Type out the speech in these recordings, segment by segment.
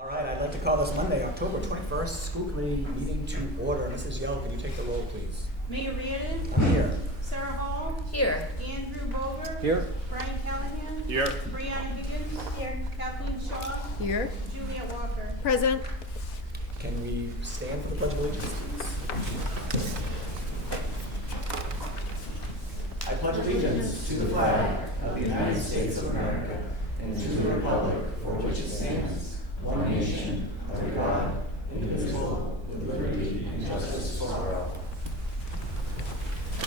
All right, I'd like to call this Monday, October 21st, school committee meeting to order. Mrs. Yell, could you take the roll, please? Mayor Reardon. I'm here. Sarah Hall. Here. Andrew Boger. Here. Brian Callahan. Here. Brianna Higgins. Here. Kathleen Shaw. Here. Juliet Walker. Present. Can we stand for the Pledge of Allegiance, please? I pledge allegiance to the flag of the United States of America and to the republic for which it stands, one nation, under God, indivisible, with liberty and justice for all.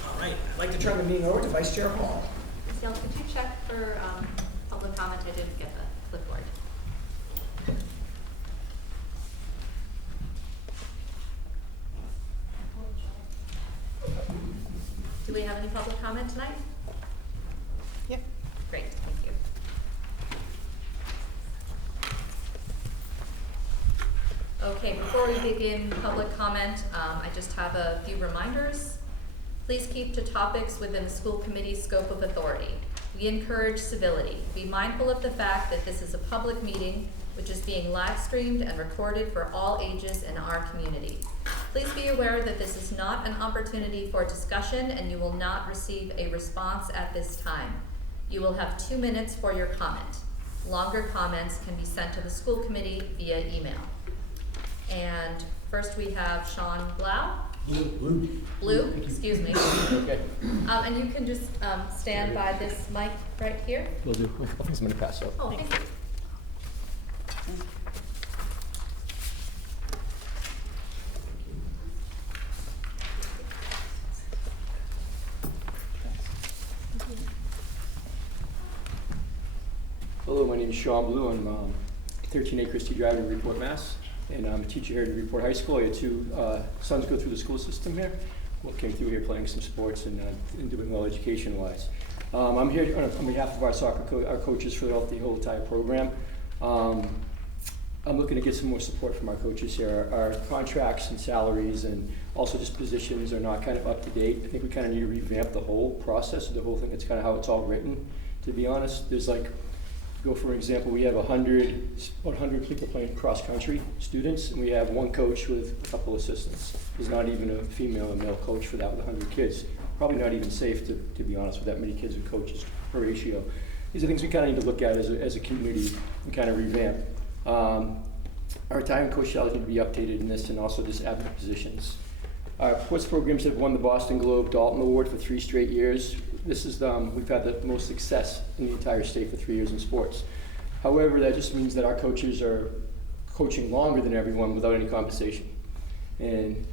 All right, I'd like to turn the meeting over to Vice Chair Hall. Ms. Yell, could you check for public comment? I didn't get the clipboard. Do we have any public comment tonight? Yep. Great, thank you. Okay, before we begin public comment, I just have a few reminders. Please keep to topics within the school committee's scope of authority. We encourage civility. Be mindful of the fact that this is a public meeting which is being live streamed and recorded for all ages in our community. Please be aware that this is not an opportunity for discussion and you will not receive a response at this time. You will have 2 minutes for your comment. Longer comments can be sent to the school committee via email. And first we have Sean Blau. Blue, excuse me. Okay. And you can just stand by this mic right here. Will do. I think somebody passed out. Oh, thank you. Hello, my name is Sean Blue. I'm 13A Christie Drive in Newburyport, Mass. And I'm a teacher here at Newburyport High School. I had 2 sons go through the school system here. Well, came through here playing some sports and doing well education-wise. I'm here on behalf of our soccer our coaches throughout the whole entire program. I'm looking to get some more support from our coaches here. Our contracts and salaries and also just positions are not kind of up to date. I think we kind of need to revamp the whole process of the whole thing. It's kind of how it's all written, to be honest. There's like, go for example, we have 100 people playing cross-country students, and we have 1 coach with a couple assistants. There's not even a female or male coach for that with 100 kids. Probably not even safe, to be honest, with that many kids and coaches per ratio. These are things we kind of need to look at as a community and kind of revamp. Our time coach salaries need to be updated in this, and also just admin positions. Our sports programs have won the Boston Globe Dalton Award for 3 straight years. This is we've had the most success in the entire state for 3 years in sports. However, that just means that our coaches are coaching longer than everyone without any compensation. And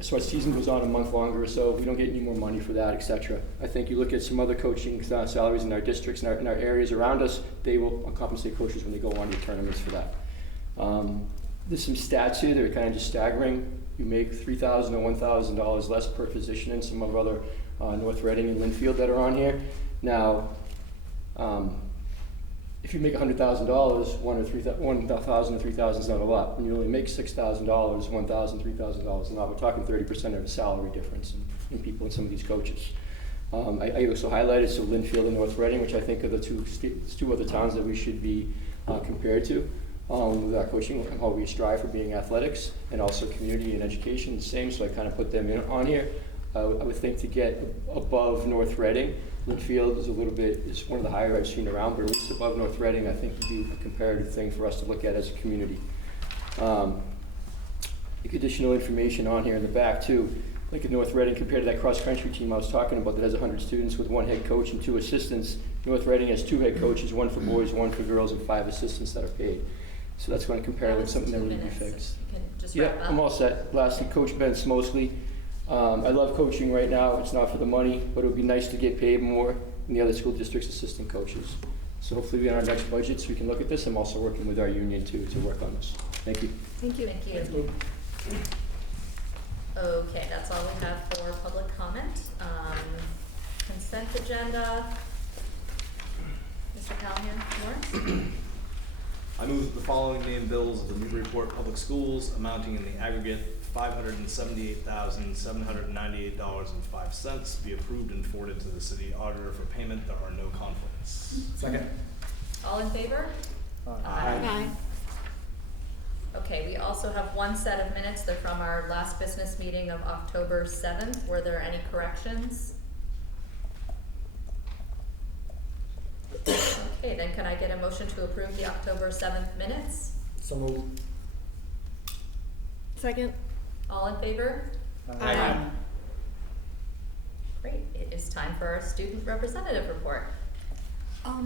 so our season goes on a month longer or so. We don't get any more money for that, etc. I think you look at some other coaching salaries in our districts and in our areas around us, they will compensate coaches when they go on to tournaments for that. There's some stats here that are kind of just staggering. You make $3,000 or $1,000 less per position in some of other North Reading and Linfield that are on here. Now, if you make $100,000, $1,000 or $3,000 is not a lot. When you only make $6,000, $1,000, $3,000 is a lot. We're talking 30% of a salary difference in people and some of these coaches. I also highlighted Linfield and North Reading, which I think are the two other towns that we should be compared to. With our coaching and how we strive for being athletics, and also community and education the same, so I kind of put them in on here. I would think to get above North Reading, Linfield is one of the higher I've seen around, but at least above North Reading I think would be a comparative thing for us to look at as a community. Additional information on here in the back too, like at North Reading compared to that cross-country team I was talking about that has 100 students with 1 head coach and 2 assistants. North Reading has 2 head coaches, 1 for boys, 1 for girls, and 5 assistants that are paid. So that's going to compare with something that would be fixed. You can just Yeah, wrap up. I'm all set. Lastly, Coach Ben Smosley. I love coaching right now. It's not for the money, but it would be nice to get paid more than the other school district's assistant coaches. So hopefully in our next budgets we can look at this. I'm also working with our union to work on this. Thank you. Thank you. Thank you. Okay, that's all we have for public comment. Consent agenda. Mr. Callahan, yours? I move that the following named bills of the Newburyport Public Schools amounting in the aggregate $578,798.05 be approved and forwarded to the city auditor for payment. There are no conflicts. Second. All in favor? Aye. Okay, we also have one set of minutes. They're from our last business meeting of October 7th. Were there any corrections? Okay, then can I get a motion to approve the October 7th minutes? So moved. Second. All in favor? Aye. Great, it is time for our student representative report.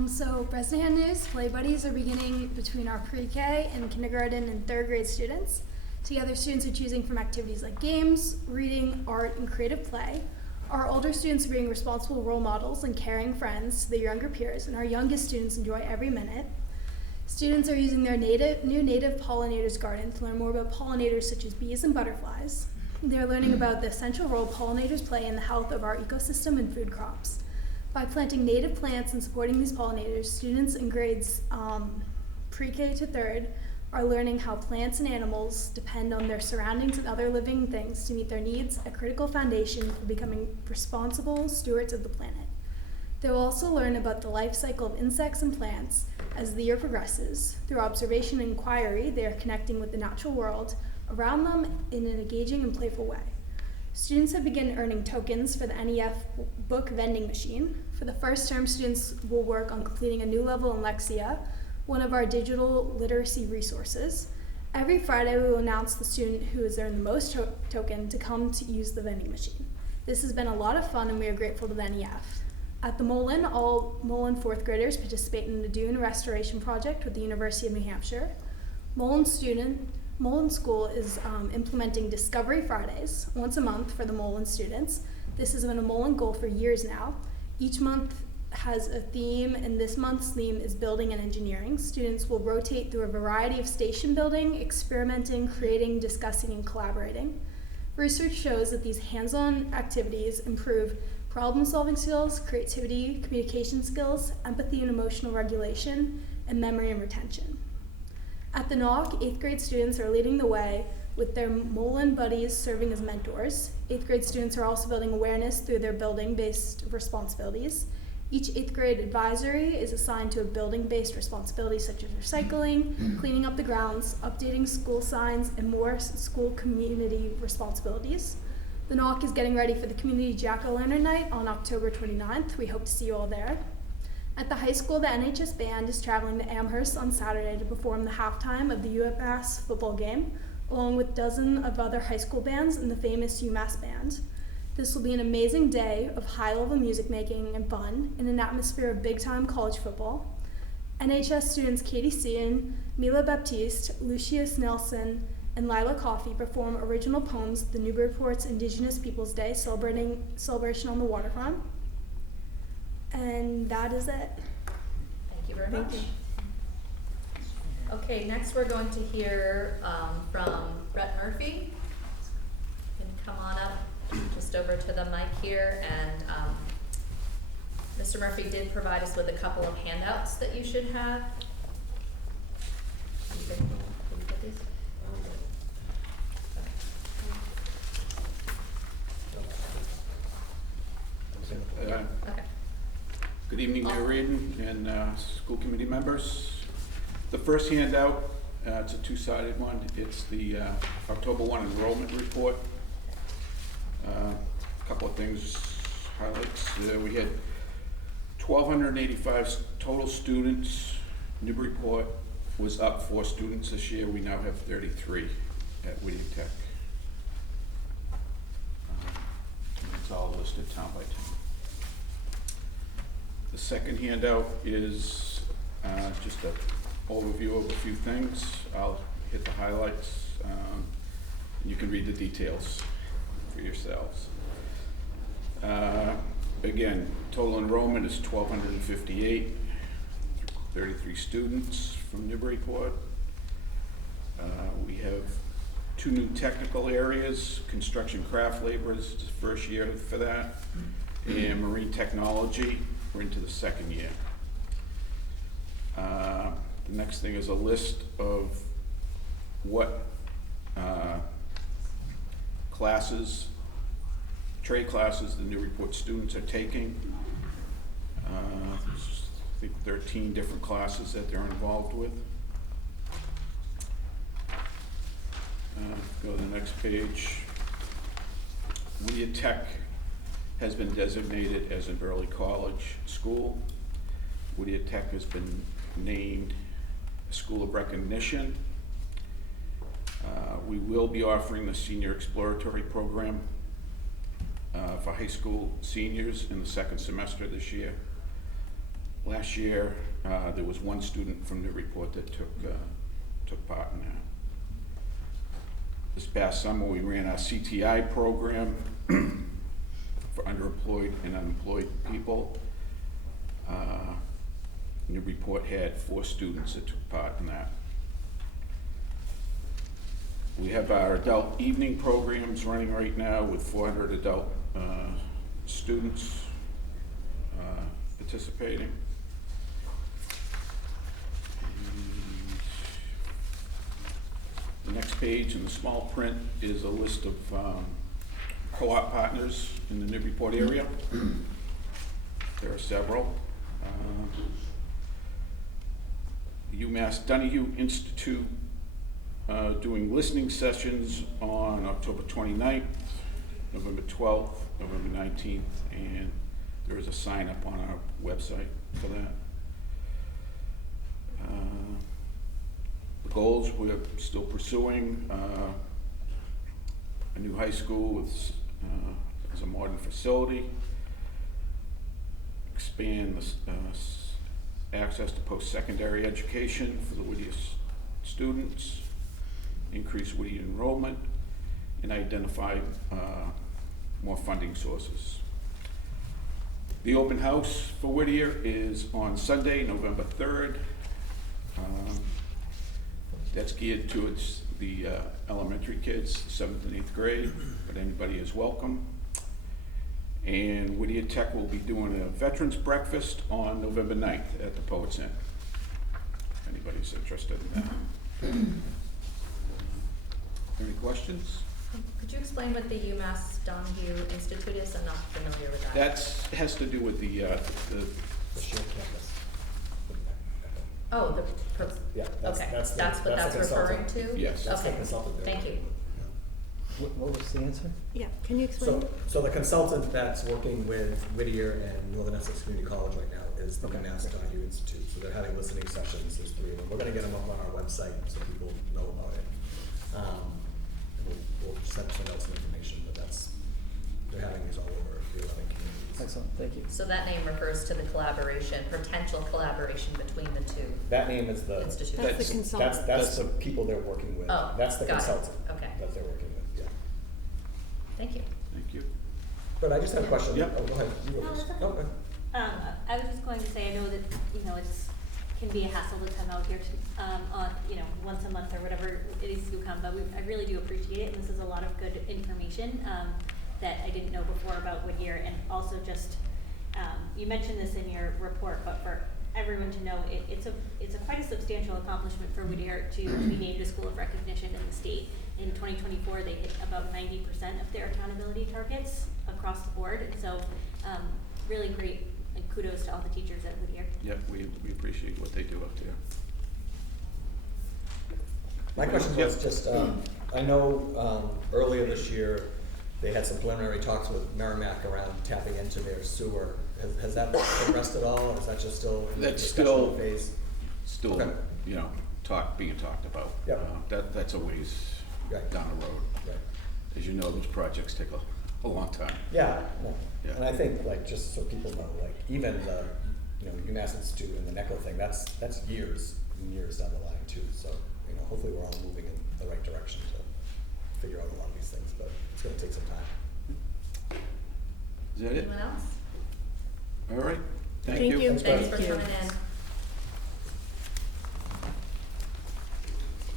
So breast hand news, play buddies are beginning between our pre-K and kindergarten and third grade students. Together, students are choosing from activities like games, reading, art, and creative play. Our older students are being responsible role models and caring friends to their younger peers, and our youngest students enjoy every minute. Students are using their new native pollinators garden to learn more about pollinators such as bees and butterflies. They're learning about the essential role pollinators play in the health of our ecosystem and food crops. By planting native plants and supporting these pollinators, students in grades pre-K to third are learning how plants and animals depend on their surroundings and other living things to meet their needs, a critical foundation for becoming responsible stewards of the planet. They will also learn about the life cycle of insects and plants as the year progresses. Through observation and inquiry, they are connecting with the natural world around them in an engaging and playful way. Students have begun earning tokens for the NEF book vending machine. For the first term, students will work on completing a new level in Lexia, one of our digital literacy resources. Every Friday, we will announce the student who has earned the most token to come to use the vending machine. This has been a lot of fun, and we are grateful to the NEF. At the Mullen, all Mullen fourth graders participate in the dune restoration project with the University of New Hampshire. Mullen School is implementing Discovery Fridays once a month for the Mullen students. This has been a Mullen goal for years now. Each month has a theme, and this month's theme is building and engineering. Students will rotate through a variety of station building, experimenting, creating, discussing, and collaborating. Research shows that these hands-on activities improve problem-solving skills, creativity, communication skills, empathy and emotional regulation, and memory and retention. At the NOC, 8th grade students are leading the way with their Mullen buddies serving as mentors. 8th grade students are also building awareness through their building-based responsibilities. Each 8th grade advisory is assigned to a building-based responsibility such as recycling, cleaning up the grounds, updating school signs, and more school community responsibilities. The NOC is getting ready for the Community Jack-O-Lantern Night on October 29th. We hope to see you all there. At the high school, the NHS band is traveling to Amherst on Saturday to perform the halftime of the UMass football game, along with dozens of other high school bands and the famous UMass band. This will be an amazing day of high-level music making and fun in an atmosphere of big-time college football. NHS students Katie Seaton, Mila Baptiste, Lucius Nelson, and Lila Coffey perform original poems at the Newburyport's Indigenous Peoples Day celebration on the waterfront. And that is it. Thank you very much. Thank you. Okay, next we're going to hear from Brett Murphy. You can come on up just over to the mic here, and Mr. Murphy did provide us with a couple of handouts that you should have. Can you get these? Okay. Good evening, Mayor Reardon and school committee members. The first handout, it's a two-sided one. It's the October 1 enrollment report. A couple of things, highlights. We had 1,285 total students. Newburyport was up 4 students this year. We now have 33 at Whittier Tech. It's all listed town by town. The second handout is just an overview of a few things. I'll hit the highlights. And you can read the details for yourselves. Again, total enrollment is 1,258, 33 students from Newburyport. We have 2 new technical areas, construction craft laborers, the first year for that, and marine technology. We're into the second year. The next thing is a list of what trade classes the Newburyport students are taking. I think 13 different classes that they're involved with. Go to the next page. Whittier Tech has been designated as an early college school. Whittier Tech has been named a school of recognition. We will be offering the senior exploratory program for high school seniors in the second semester this year. Last year, there was one student from Newburyport that took part in that. This past summer, we ran our CTI program for underemployed and unemployed people. Newburyport had 4 students that took part in that. We have our adult evening programs running right now with 400 adult students participating. The next page in the small print is a list of co-op partners in the Newburyport area. There are several. The UMass Donahue Institute doing listening sessions on October 29th, November 12th, November 19th, and there is a sign up on our website for that. The goals we're still pursuing, a new high school with as a modern facility, expand the access to post-secondary education for the Whittier students, increase Whittier enrollment, and identify more funding sources. The open house for Whittier is on Sunday, November 3rd. That's geared towards the elementary kids, 7th and 8th grade, but anybody is welcome. And Whittier Tech will be doing a veterans breakfast on November 9th at the Poets Inn. If anybody's interested in that. Any questions? Could you explain what the UMass Donahue Institute is? I'm not familiar with that. That has to do with the shared campus. Oh, Yeah, okay, that's what that's referring to? Yes. That's the Okay, consultant there. thank you. What was the answer? Yeah, can you explain? So the consultant that's working with Whittier and Northern Essex Community College right now is the UMass Donahue Institute. So they're having listening sessions, there's 3 of them. We're gonna get them up on our website so people know about it. And we'll send out some information, but they're having these all over the 11 communities. Excellent, thank you. So that name refers to the collaboration, potential collaboration between the 2 That name is the. institutions? That's the consultant. That's the people they're working with. Oh, That's the got it. consultant. Okay. That they're working with, yeah. Thank you. Thank you. But I just had a question. Yep. Oh, go ahead. You go No, first. that's No, okay. go ahead. I was just going to say, I know that, it's, can be a hassle to come out here to, on, once a month or whatever it is to come, but I really do appreciate it, and this is a lot of good information, that I didn't know before about Whittier, and also just, you mentioned this in your report, but for everyone to know, it's a quite a substantial accomplishment for Whittier to be named a school of recognition in the state. In 2024, they hit about 90% of their accountability targets across the board, and so, really great, and kudos to all the teachers at Whittier. Yep, we appreciate what they do up there. My question was just, I know earlier this year, they had some preliminary talks with Merrimack around tapping into their sewer. Has that progressed at all, or is that just still in the That's discussion still- phase? Still, Okay. being talked about. Yep. That's a ways Right. down the road. Right. As you know, those projects take a long time. Yeah, no. Yeah. And I think, just so people know, even the, UMass Institute and the NECO thing, that's years and years down the line too. So, hopefully we're all moving in the right direction to figure out a lot of these things, but it's gonna take some time. Is that it? Anyone else? All right. Thank Thank you. you. Thanks for Thank you. coming in.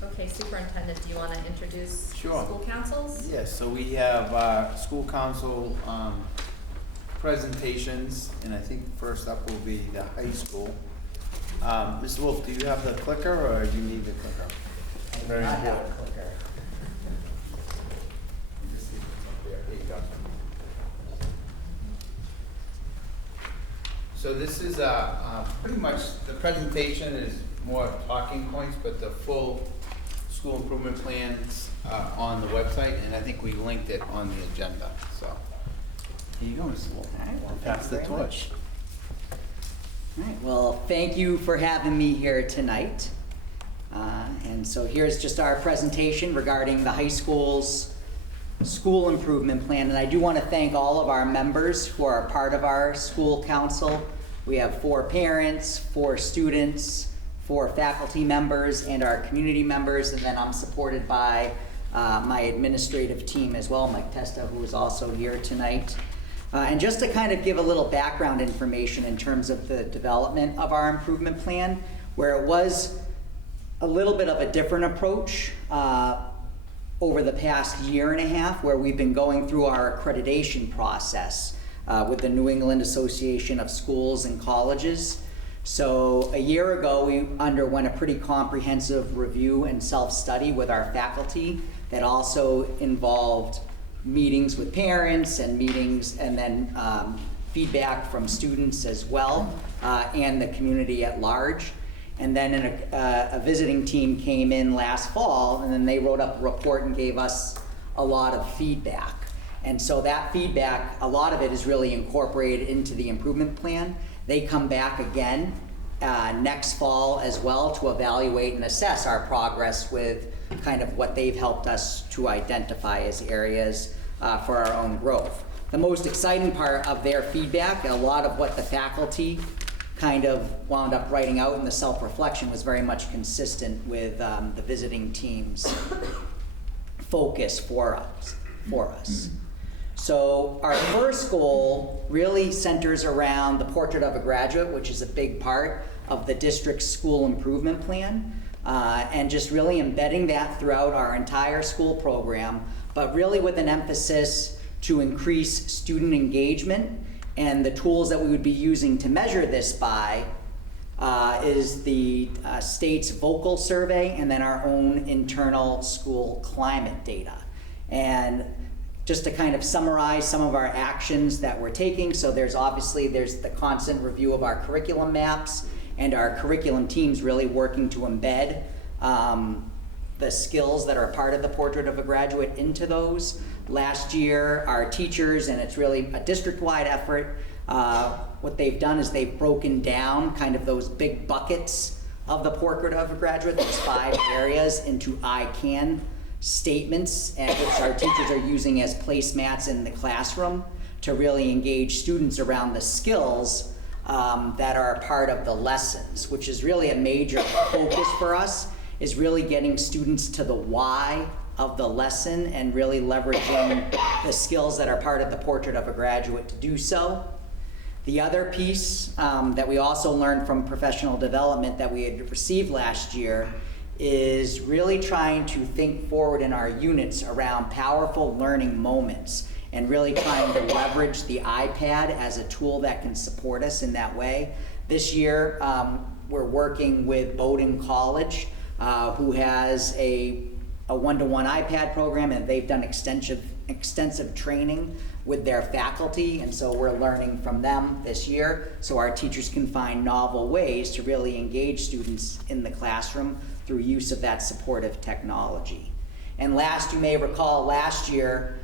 Okay, Superintendent, do you want to introduce Sure. school councils? Yes, so we have school council presentations, and I think first up will be the high school. Ms. Wolf, do you have the clicker, or do you need the clicker? Very I have good. a clicker. Just see if it's up there. Here you go. So this is pretty much, the presentation is more talking points, but the full school improvement plans on the website, and I think we linked it on the agenda, so. Here you go, Mr. Wolf. All right, well, Pass the thank you very torch. All right, well, thank you for having me here tonight. And so here's just our presentation regarding the high school's school improvement plan. And I do want to thank all of our members who are part of our school council. We have 4 parents, 4 students, 4 faculty members, and our community members. And then I'm supported by my administrative team as well, Mike Testa, who is also here tonight. And just to kind of give a little background information in terms of the development of our improvement plan, where it was a little bit of a different approach over the past year and a half, where we've been going through our accreditation process with the New England Association of Schools and Colleges. So a year ago, we underwent a pretty comprehensive review and self-study with our faculty that also involved meetings with parents and meetings and then feedback from students as well, and the community at large. And then a visiting team came in last fall, and then they wrote up a report and gave us a lot of feedback. And so that feedback, a lot of it is really incorporated into the improvement plan. They come back again next fall as well to evaluate and assess our progress with kind of what they've helped us to identify as areas for our own growth. The most exciting part of their feedback, a lot of what the faculty kind of wound up writing out in the self-reflection, was very much consistent with the visiting team's focus for us. So our first goal really centers around the Portrait of a Graduate, which is a big part of the district's school improvement plan, and just really embedding that throughout our entire school program, but really with an emphasis to increase student engagement. And the tools that we would be using to measure this by is the state's vocal survey and then our own internal school climate data. And just to kind of summarize some of our actions that we're taking, so there's the constant review of our curriculum maps and our curriculum teams really working to embed the skills that are part of the Portrait of a Graduate into those. Last year, our teachers, and it's really a district-wide effort, what they've done is they've broken down kind of those big buckets of the Portrait of a Graduate, those 5 areas, into I can statements, and which our teachers are using as placemats in the classroom to really engage students around the skills that are a part of the lessons, which is really a major focus for us, is really getting students to the why of the lesson and really leveraging the skills that are part of the Portrait of a Graduate to do so. The other piece that we also learned from professional development that we had received last year is really trying to think forward in our units around powerful learning moments and really trying to leverage the iPad as a tool that can support us in that way. This year, we're working with Bowdoin College, who has a one-to-one iPad program, and they've done extensive training with their faculty, and so we're learning from them this year so our teachers can find novel ways to really engage students in the classroom through use of that supportive technology. And last, you may recall last year,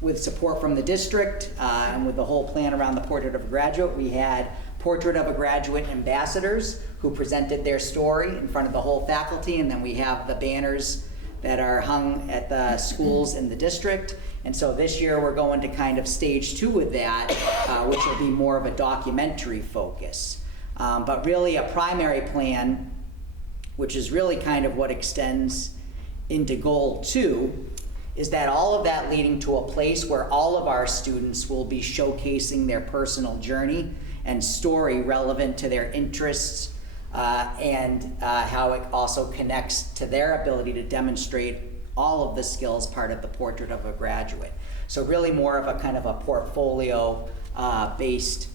with support from the district and with the whole plan around the Portrait of a Graduate, we had Portrait of a Graduate ambassadors who presented their story in front of the whole faculty, and then we have the banners that are hung at the schools in the district. And so this year we're going to kind of stage 2 with that, which will be more of a documentary focus. But really a primary plan, which is really kind of what extends into goal 2, is that all of that leading to a place where all of our students will be showcasing their personal journey and story relevant to their interests, and how it also connects to their ability to demonstrate all of the skills part of the Portrait of a Graduate. So really more of a kind of a portfolio based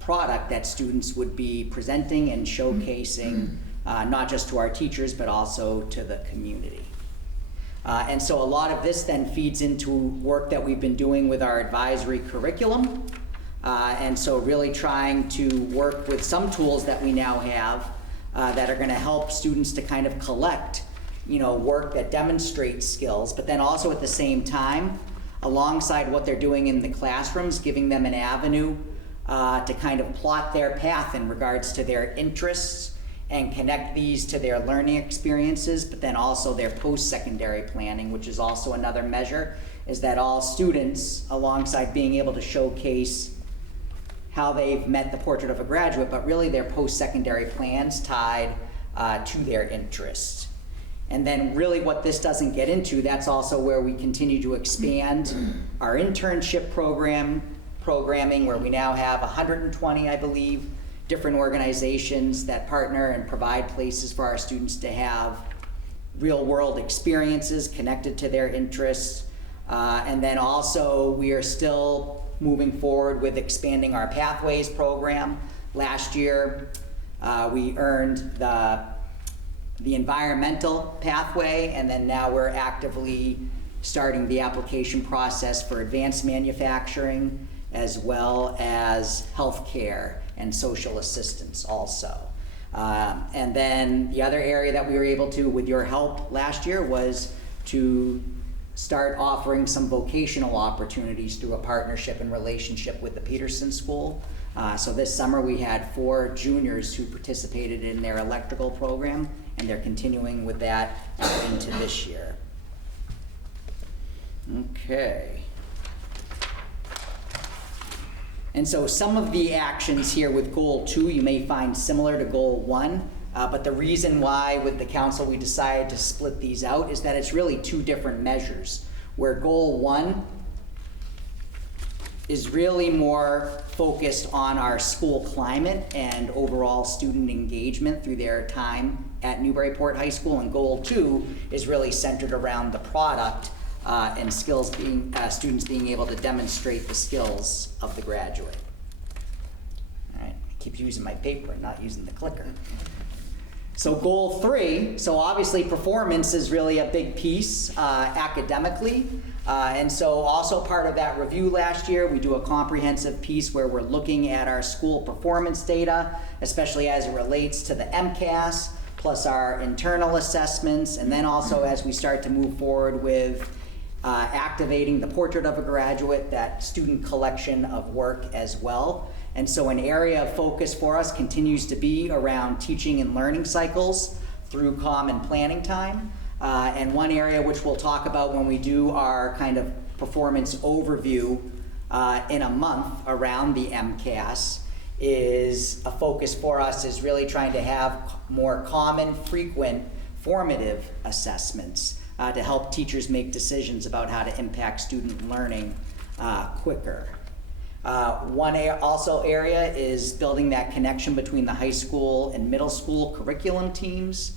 product that students would be presenting and showcasing, not just to our teachers, but also to the community. And so a lot of this then feeds into work that we've been doing with our advisory curriculum. And so really trying to work with some tools that we now have that are going to help students to kind of collect work that demonstrates skills, but then also at the same time, alongside what they're doing in the classrooms, giving them an avenue to kind of plot their path in regards to their interests and connect these to their learning experiences, but then also their post-secondary planning, which is also another measure, is that all students, alongside being able to showcase how they've met the portrait of a graduate, but really their post-secondary plans tied to their interests. And then really what this doesn't get into, that's also where we continue to expand our internship programming, where we now have 120, I believe, different organizations that partner and provide places for our students to have real world experiences connected to their interests. And then also we are still moving forward with expanding our Pathways program. Last year, we earned the environmental pathway, and then now we're actively starting the application process for advanced manufacturing, as well as healthcare and social assistance also. And then the other area that we were able to, with your help last year, was to start offering some vocational opportunities through a partnership and relationship with the Peterson School. So this summer we had 4 juniors who participated in their electrical program, and they're continuing with that into this year. Okay. And so some of the actions here with Goal 2 you may find similar to Goal 1, but the reason why with the council we decided to split these out is that it's really 2 different measures, where Goal 1 is really more focused on our school climate and overall student engagement through their time at Newburyport High School, and Goal 2 is really centered around the product and skills students being able to demonstrate the skills of the graduate. All right, I keep using my paper and not using the clicker. So Goal 3, so obviously performance is really a big piece academically. And so also part of that review last year, we do a comprehensive piece where we're looking at our school performance data, especially as it relates to the MCAS, plus our internal assessments, and then also as we start to move forward with activating the portrait of a graduate, that student collection of work as well. And so an area of focus for us continues to be around teaching and learning cycles through common planning time. And one area which we'll talk about when we do our kind of performance overview in a month around the MCAS is a focus for us is really trying to have more common, frequent, formative assessments to help teachers make decisions about how to impact student learning quicker. One area is building that connection between the high school and middle school curriculum teams.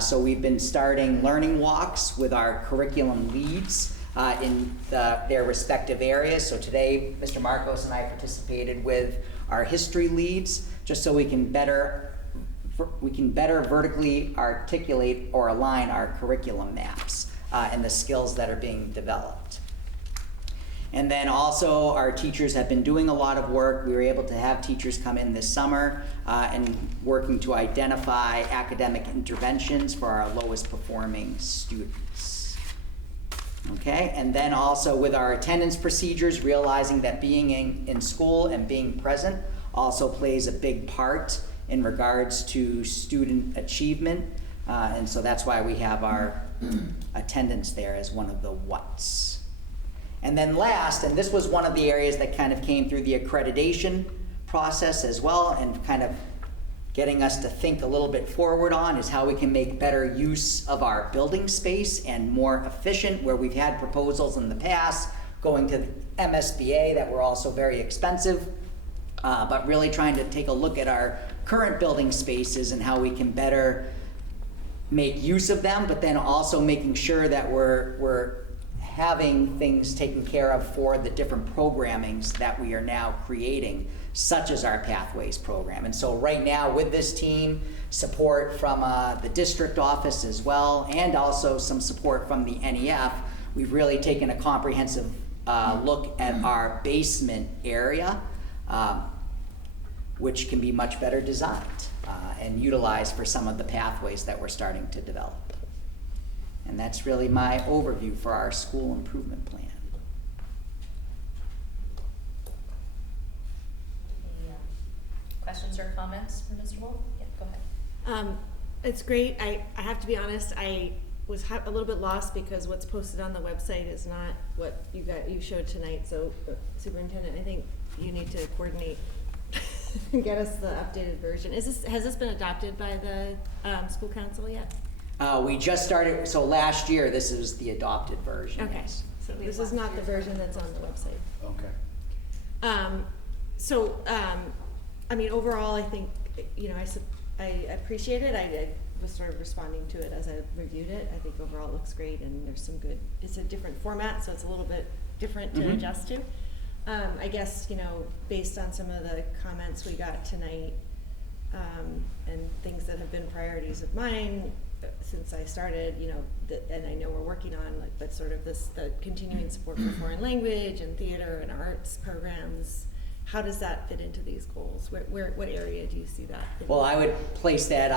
So we've been starting learning walks with our curriculum leads in their respective areas. So today, Mr. Marcos and I participated with our history leads, just so we can better vertically articulate or align our curriculum maps and the skills that are being developed. And then also our teachers have been doing a lot of work. We were able to have teachers come in this summer and working to identify academic interventions for our lowest performing students. Okay, and then also with our attendance procedures, realizing that being in school and being present also plays a big part in regards to student achievement. And so that's why we have our attendance there as one of the what's. And then last, and this was one of the areas that kind of came through the accreditation process as well, and kind of getting us to think a little bit forward on, is how we can make better use of our building space and more efficient, where we've had proposals in the past going to MSBA that were also very expensive, but really trying to take a look at our current building spaces and how we can better make use of them, but then also making sure that we're having things taken care of for the different programmings that we are now creating, such as our Pathways program. And so right now with this team, support from the district office as well, and also some support from the NEF, we've really taken a comprehensive look at our basement area, which can be much better designed and utilized for some of the pathways that we're starting to develop. And that's really my overview for our school improvement plan. Any questions or comments for Mr. Wolf? Yeah, go ahead. It's great. I have to be honest, I was a little bit lost because what's posted on the website is not what you showed tonight. So Superintendent, I think you need to coordinate and get us the updated version. Has this been adopted by the school council yet? We just started, so last year, this is the adopted version. Okay, Yes. so this is not the version that's on the website. Okay. I mean, overall, I think, I appreciate it. I was sort of responding to it as I reviewed it. I think overall it looks great, and there's some good, it's a different format, so it's a little bit different to adjust to. I guess, based on some of the comments we got tonight, and things that have been priorities of mine since I started, and I know we're working on, but sort of the continuing support for foreign language and theater and arts programs. How does that fit into these goals? What area do you see that in? Well, I would place that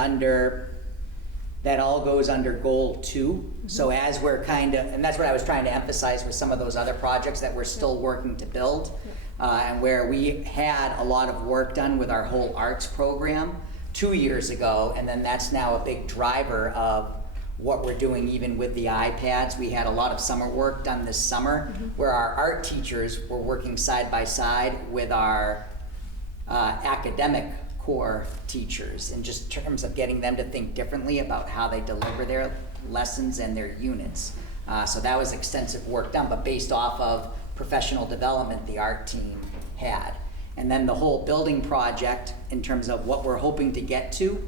that all goes under goal 2. Mm-hmm. So as we're and that's what I was trying to emphasize with some of those other projects that we're still working to build, and where we had a lot of work done with our whole arts program 2 years ago, and then that's now a big driver of what we're doing even with the iPads. We had a lot of summer work done this summer, where our art teachers were working side by side with our academic core teachers, in just terms of getting them to think differently about how they deliver their lessons and their units. So that was extensive work done, but based off of professional development the art team had. And then the whole building project, in terms of what we're hoping to get to,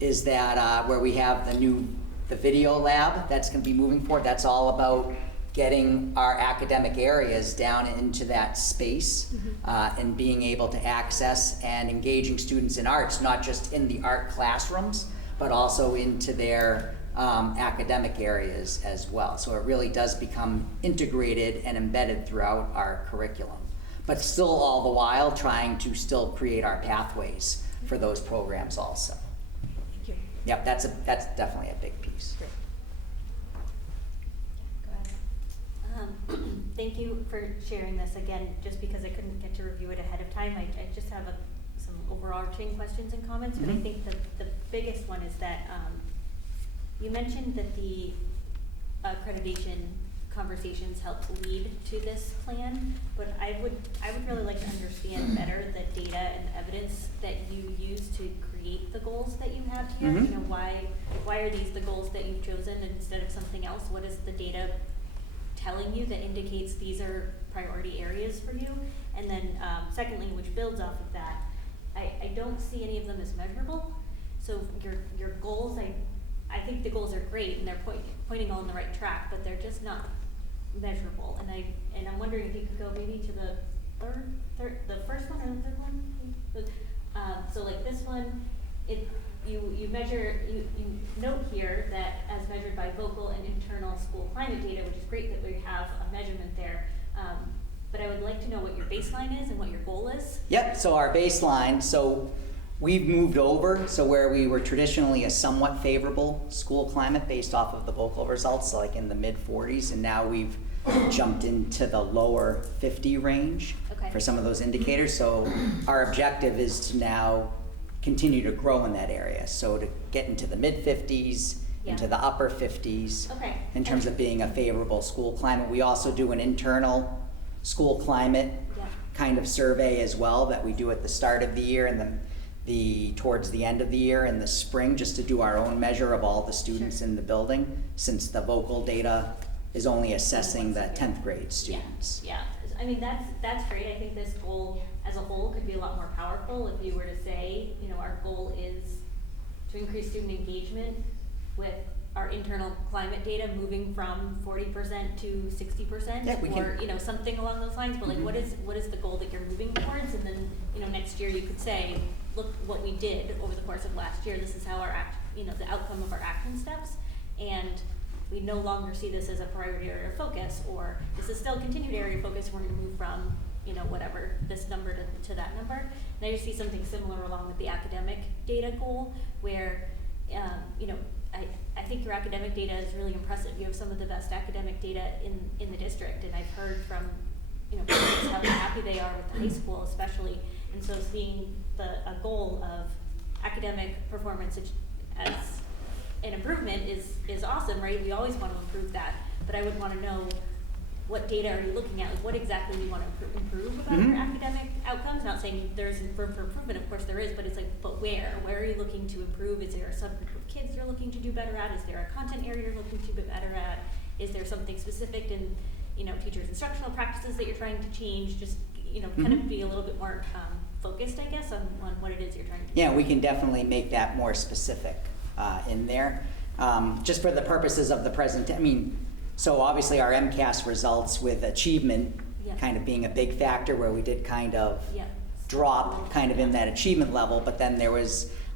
is that where we have the video lab that's going to be moving forward. That's all about getting our academic areas down into that space, and being able to access and engaging students in arts, not just in the art classrooms, but also into their academic areas as well. So it really does become integrated and embedded throughout our curriculum, but still all the while trying to still create our pathways for those programs also. Thank you. Yep, that's definitely a big piece. Great. Go ahead. Thank you for sharing this again, just because I couldn't get to review it ahead of time. I just have some overarching questions and comments, but I think the biggest one is that you mentioned that the accreditation conversations help lead to this plan, but I would really like to understand better the data and evidence that you use to create the goals that you have here. Why are these the goals that you've chosen instead of something else? What is the data telling you that indicates these are priority areas for you? And then secondly, which builds off of that, I don't see any of them as measurable. So your goals, I think the goals are great and they're pointing all in the right track, but they're just not measurable. And I'm wondering if you could go maybe to the the first one or the third one. So like this one, you note here that as measured by vocal and internal school climate data, which is great that we have a measurement there. But I would like to know what your baseline is and what your goal is. Yep, so our baseline, we've moved over, so where we were traditionally a somewhat favorable school climate based off of the vocal results, like in the mid-40s, and now we've jumped into the lower 50 range for some of those indicators. So our objective is to now continue to grow in that area, so to get into the mid-50s, into the upper 50s, in terms of being a favorable school climate. We also do an internal school climate kind of survey as well that we do at the start of the year and then towards the end of the year in the spring, just to do our own measure of all the students in the building, since the vocal data is only assessing the 10th grade students. Yeah. I mean, that's great. I think this goal as a whole could be a lot more powerful if you were to say, our goal is to increase student engagement with our internal climate data moving from 40% to 60%, or something along those lines. But like, what is the goal that you're moving towards? And then next year you could say, look what we did over the course of last year. This is how our the outcome of our action steps, and we no longer see this as a priority area of focus, or this is still a continued area of focus. We're going to move from whatever this number to that number. And I just see something similar along with the academic data goal, where I I think your academic data is really impressive. You have some of the best academic data in the district, and I've heard from, parents how happy they are with the high school especially. And so seeing a goal of academic performance as an improvement is awesome, right? We always want to improve that, but I would want to know what data are you looking at? Like what exactly you want to improve about your academic outcomes? Not saying there's room for improvement, of course there is, but it's like, but where? Where are you looking to improve? Is there a subgroup of kids you're looking to do better at? Is there a content area you're looking to be better at? Is there something specific in, teachers' instructional practices that you're trying to change? Just, kind of be a little bit more focused, I guess, on what it is you're trying to do. Yeah, we can definitely make that more specific in there. Just for the purposes of the presentation, so obviously our MCAS results with achievement kind of being a big factor where we did kind of drop kind of in that achievement level, but then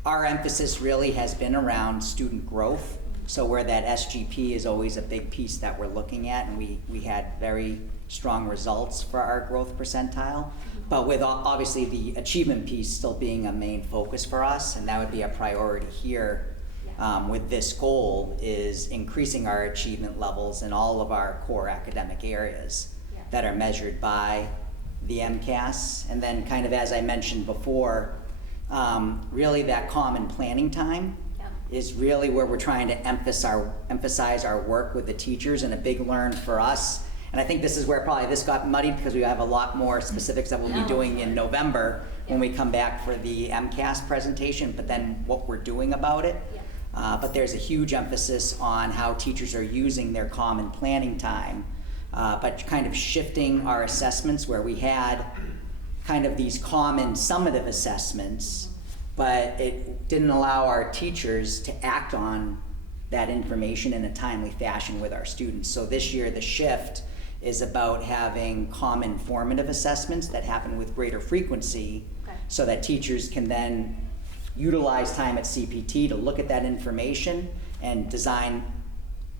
our emphasis really has been around student growth. So where that SGP is always a big piece that we're looking at, and we had very strong results for our growth percentile, but with obviously the achievement piece still being a main focus for us, and that would be a priority here. With this goal is increasing our achievement levels in all of our core academic areas that are measured by the MCAS. And then kind of as I mentioned before, really that common planning time is really where we're trying to emphasize our work with the teachers, and a big learn for us. And I think this is where probably this got muddied because we have a lot more specifics that we'll be doing in November when we come back for the MCAS presentation, but then what we're doing about it. But there's a huge emphasis on how teachers are using their common planning time, but kind of shifting our assessments where we had kind of these common summative assessments, but it didn't allow our teachers to act on that information in a timely fashion with our students. So this year the shift is about having common formative assessments that happen with greater frequency, so that teachers can then utilize time at CPT to look at that information and design,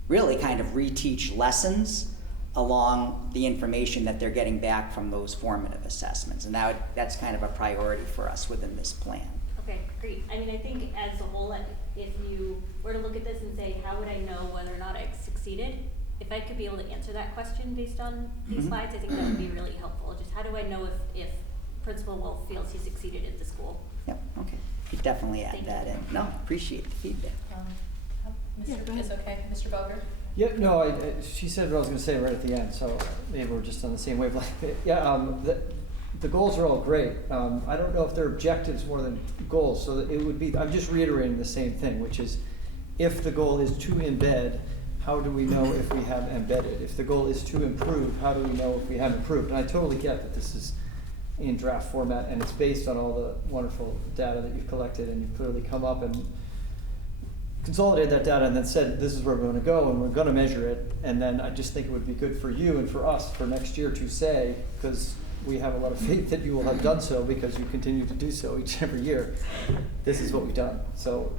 really kind of reteach lessons along the information that they're getting back from those formative assessments. And that's kind of a priority for us within this plan. Okay, great. I think as a whole, if you were to look at this and say, how would I know whether or not I succeeded? If I could be able to answer that question based on these slides, I think that would be really helpful. Just how do I know if Principal Wolf feels he succeeded at the school? Yep, okay. You definitely add that in. No, appreciate the feedback. It's okay, Mr. Boger? Yeah, no, she said what I was going to say right at the end, so maybe we're just on the same wavelength. The goals are all great. I don't know if they're objectives more than goals, so it would be, I'm just reiterating the same thing, which is if the goal is to embed, how do we know if we have embedded? If the goal is to improve, how do we know if we have improved? And I totally get that this is in draft format and it's based on all the wonderful data that you've collected, and you've clearly come up and consolidated that data and then said this is where we're going to go and we're going to measure it. And then I just think it would be good for you and for us for next year to say, because we have a lot of faith that you will have done so because you continue to do so each and every year, this is what we've done. So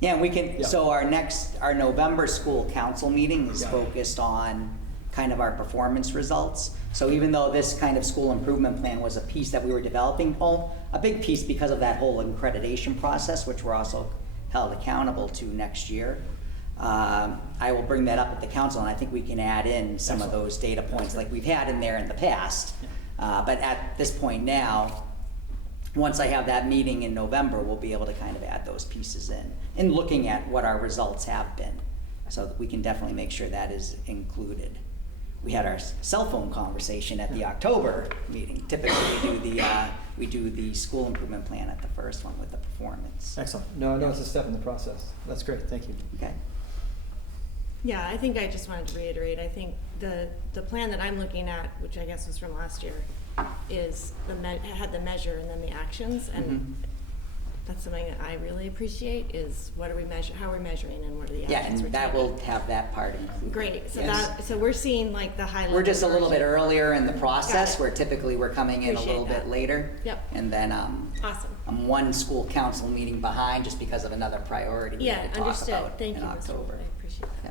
yeah, we can. Yeah. So our November school council meeting is focused on kind of our performance results. So even though this kind of school improvement plan was a piece that we were developing, a big piece because of that whole accreditation process, which we're also held accountable to next year. I will bring that up at the council, and I think we can add in some of those data points like we've had in there in the past. But at this point now, once I have that meeting in November, we'll be able to kind of add those pieces in looking at what our results have been. So we can definitely make sure that is included. We had our cell phone conversation at the October meeting. Typically we do the school improvement plan at the first one with the performance. Excellent. No, I know it's a step in the process. That's great. Thank you. Okay. Yeah, I think I just wanted to reiterate, I think the plan that I'm looking at, which I guess was from last year, is had the measure and then the actions, and that's something that I really appreciate is what are we how are we measuring and what are the actions Yeah, and we're that taking. will have that part included. Great, so yes. so we're seeing like the high level. We're just a little bit version. earlier in the process where typically we're coming in Appreciate a little bit later. Yep. And then awesome. I'm one school council meeting behind just because of another priority we had to talk understood. about Thank in you, October. Mr. I appreciate that. Yeah.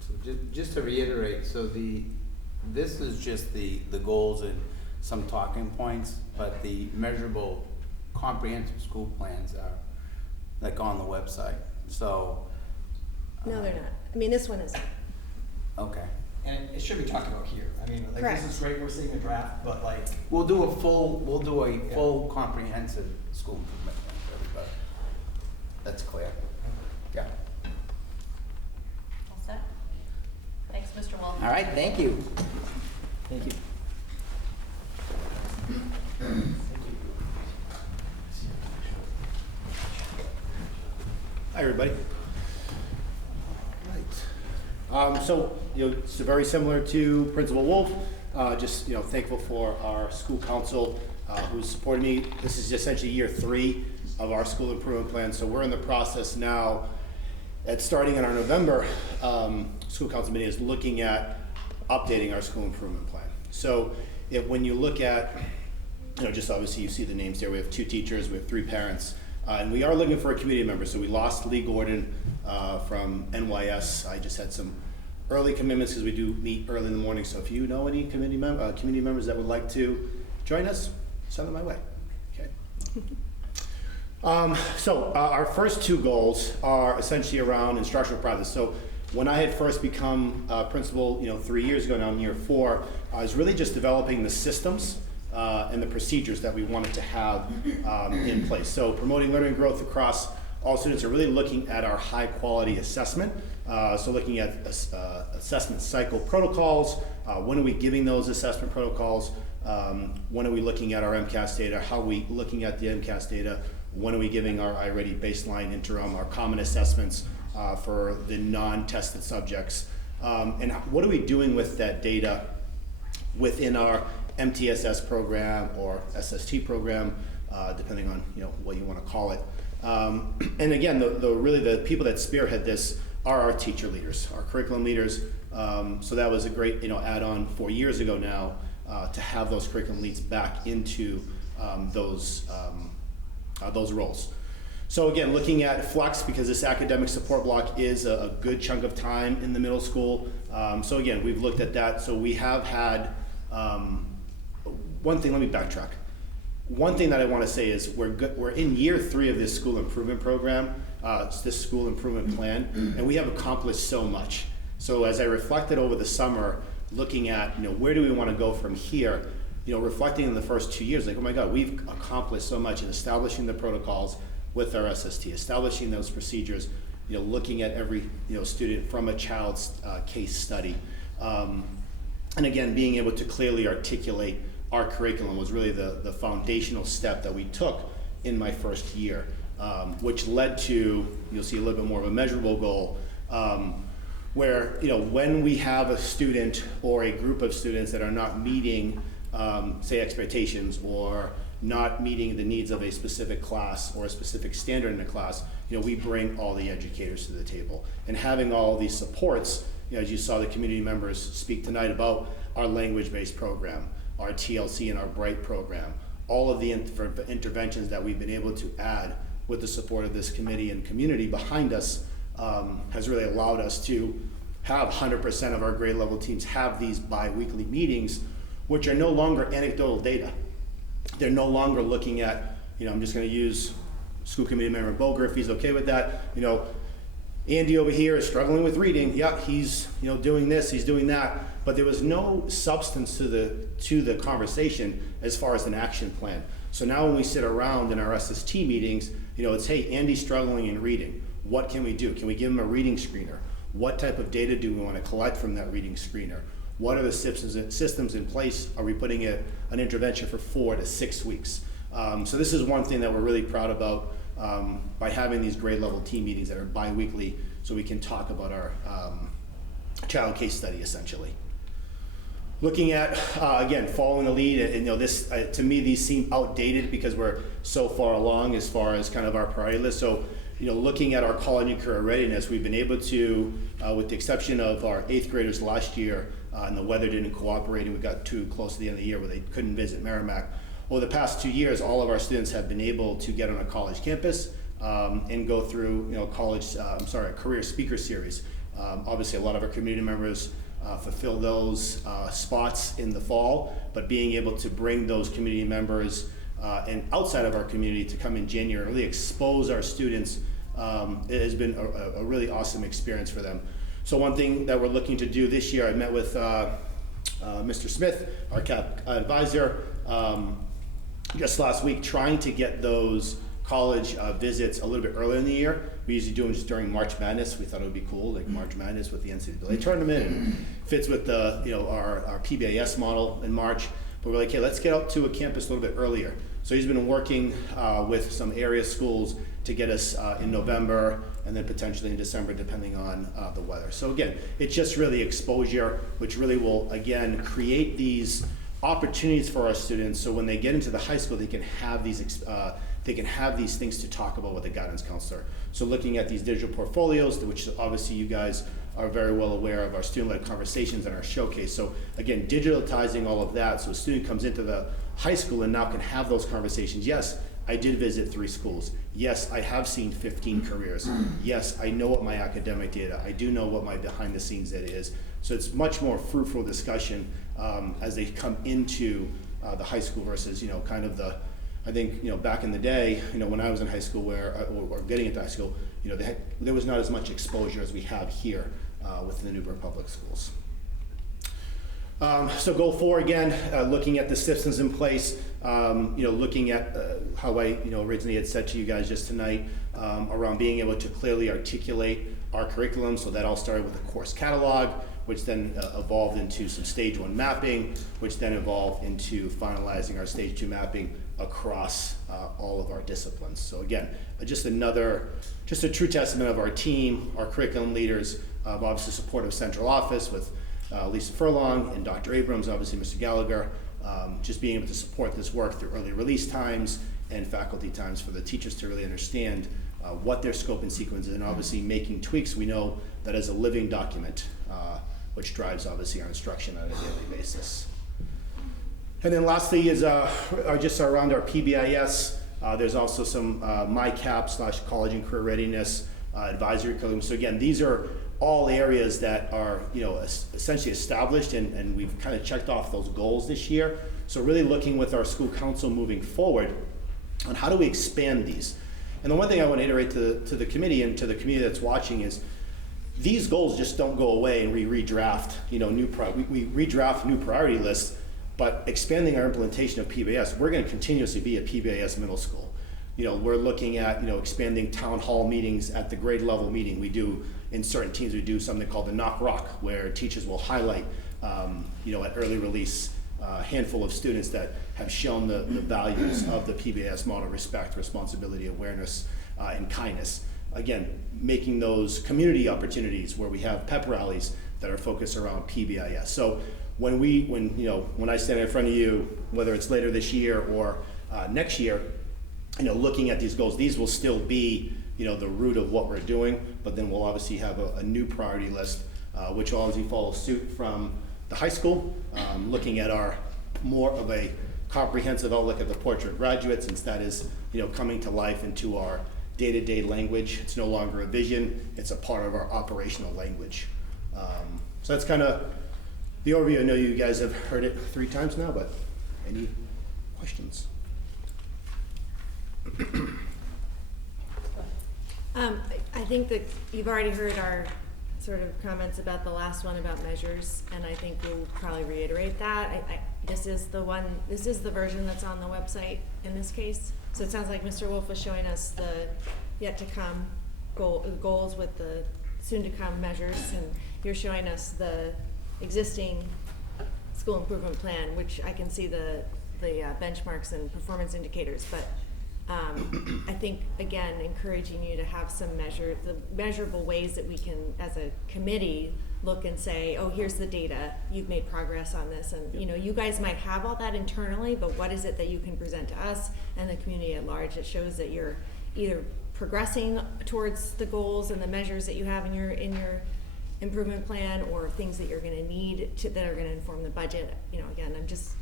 So just to reiterate, so this is just the goals and some talking points, but the measurable comprehensive school plans are like on the website. So. No, they're not. I mean, this one is. Okay. And it should be talked about here. I mean, like, Correct. this is great, we're seeing a draft, but like, We'll do a full comprehensive school improvement plan for everybody. That's clear. Yeah. All set? Thanks, Mr. Wolf. All right, thank you. Thank you. Hi, everybody. Right. So, it's very similar to Principal Wolf. Just, thankful for our school council who's supported me. This is essentially year 3 of our school improvement plan. So we're in the process now at starting in our November school council meeting is looking at updating our school improvement plan. So when you look at, just obviously you see the names there. We have 2 teachers, we have 3 parents. And we are looking for a community member. So we lost Lee Gordon from NYS. I just had some early commitments because we do meet early in the morning. So if you know any community members that would like to join us, send them my way. Okay. So our first 2 goals are essentially around instructional practice. So when I had first become principal, 3 years ago, now I'm year 4, I was really just developing the systems and the procedures that we wanted to have in place. So promoting learning and growth across all students are really looking at our high quality assessment. So looking at assessment cycle protocols, when are we giving those assessment protocols, when are we looking at our MCAS data, how are we looking at the MCAS data, when are we giving our iReady baseline interim, our common assessments for the non-tested subjects, and what are we doing with that data within our MTSS program or SST program, depending on what you want to call it. And again, really the people that spearhead this are our teacher leaders, our curriculum leaders. So that was a great add-on 4 years ago now to have those curriculum leads back into those roles. So again, looking at flex, because this academic support block is a good chunk of time in the middle school. So again, we've looked at that. So we have had one thing. Let me backtrack. One thing that I want to say is we're in year 3 of this school improvement program, this school improvement plan, and we have accomplished so much. So as I reflected over the summer, looking at where do we want to go from here, reflecting in the first 2 years, like, oh my God, we've accomplished so much in establishing the protocols with our SST, establishing those procedures, looking at every student from a child's case study, and again, being able to clearly articulate our curriculum was really the foundational step that we took in my first year, which led to, you'll see a little bit more of a measurable goal, where when we have a student or a group of students that are not meeting, say, expectations or not meeting the needs of a specific class or a specific standard in a class, we bring all the educators to the table. And having all these supports, as you saw the community members speak tonight about our language-based program, our TLC and our Bright program, all of the interventions that we've been able to add with the support of this committee and community behind us has really allowed us to have 100% of our grade level teams have these bi-weekly meetings, which are no longer anecdotal data. They're no longer looking at, I'm just going to use school committee member Boger if he's okay with that. Andy over here is struggling with reading. Yeah, he's doing this, he's doing that, but there was no substance to the conversation as far as an action plan. So now when we sit around in our SST meetings, it's, hey, Andy's struggling in reading. What can we do? Can we give him a reading screener? What type of data do we want to collect from that reading screener? What are the systems in place? Are we putting an intervention for 4 to 6 weeks? So this is one thing that we're really proud about by having these grade level team meetings that are bi-weekly, so we can talk about our child case study essentially. Looking at, again, following a lead, and this, to me, these seem outdated because we're so far along as far as kind of our priority list. So, looking at our college and career readiness, we've been able to, with the exception of our 8th graders last year, and the weather didn't cooperate, and we got too close to the end of the year where they couldn't visit Merrimack. Over the past 2 years, all of our students have been able to get on a college campus and go through, a career speaker series. Obviously, a lot of our community members fulfill those spots in the fall, but being able to bring those community members and outside of our community to come in January, really expose our students it has been a really awesome experience for them. So one thing that we're looking to do this year, I met with Mr. Smith, our CAP advisor, just last week, trying to get those college visits a little bit earlier in the year. We usually do them just during March Madness. We thought it would be cool, like March Madness with the NCAA tournament, and fits with the our PBIS model in March. But we're like, hey, let's get up to a campus a little bit earlier. So he's been working with some area schools to get us in November and then potentially in December, depending on the weather. So again, it's just really exposure, which really will again create these opportunities for our students. So when they get into the high school, they can have these things to talk about with the guidance counselor. So looking at these digital portfolios, which obviously you guys are very well aware of, our student-led conversations and our showcase. So again, digitalizing all of that, so a student comes into the high school and now can have those conversations. Yes, I did visit 3 schools. Yes, I have seen 15 careers. Yes, I know what my academic data, I do know what my behind the scenes data is. So it's much more fruitful discussion as they come into the high school versus, kind of the, I think, back in the day, when I was in high school or getting into high school, there was not as much exposure as we have here within the Newbury Public Schools. So goal 4, again, looking at the systems in place, looking at how I originally had said to you guys just tonight around being able to clearly articulate our curriculum. So that all started with a course catalog, which then evolved into some stage 1 mapping, which then evolved into finalizing our stage 2 mapping across all of our disciplines. So again, just a true testament of our team, our curriculum leaders, obviously support of central office with Lisa Furlong and Dr. Abrams, obviously Mr. Gallagher, just being able to support this work through early release times and faculty times for the teachers to really understand what their scope and sequence is, and obviously making tweaks. We know that as a living document, which drives obviously our instruction on a daily basis. And then lastly is just around our PBIS. There's also some MyCap / college and career readiness advisory curriculum. So again, these are all areas that are essentially established, and we've kind of checked off those goals this year. So really looking with our school council moving forward on how do we expand these. And the one thing I want to iterate to the committee and to the community that's watching is these goals just don't go away and we redraft we redraft new priority lists, but expanding our implementation of PBIS, we're going to continuously be a PBIS middle school. We're looking at expanding town hall meetings at the grade level meeting. We do in certain teams, we do something called the Knock Rock, where teachers will highlight at early release a handful of students that have shown the values of the PBIS model: respect, responsibility, awareness, and kindness. Again, making those community opportunities where we have pep rallies that are focused around PBIS. So when I stand in front of you, whether it's later this year or next year, looking at these goals, these will still be the root of what we're doing, but then we'll obviously have a new priority list, which will obviously follow suit from the high school, looking at our more of a comprehensive outlook at the portrait of graduates, since that is coming to life into our day-to-day language. It's no longer a vision, it's a part of our operational language. So that's kind of the overview. I know you guys have heard it 3 times now, but any questions? I think that you've already heard our sort of comments about the last one about measures, and I think we'll probably reiterate that. This is the version that's on the website in this case. So it sounds like Mr. Wolf was showing us the yet to come goals with the soon to come measures, and you're showing us the existing school improvement plan, which I can see the benchmarks and performance indicators, but I think, again, encouraging you to have some measurable ways that we can, as a committee, look and say, oh, here's the data, you've made progress on this, and you guys might have all that internally, but what is it that you can present to us and the community at large that shows that you're either progressing towards the goals and the measures that you have in your improvement plan, or things that you're going to need that are going to inform the budget. Again, I'm just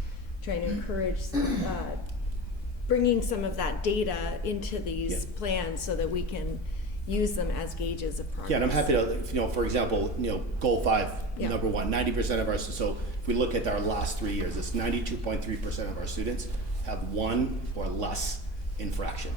trying to encourage bringing some of that data into these plans so that we can use them as gauges of progress. Yeah, and I'm happy to, for example, goal 5, number 1, 90% of our, so if we look at our last 3 years, it's 92.3% of our students have 1 or less infraction.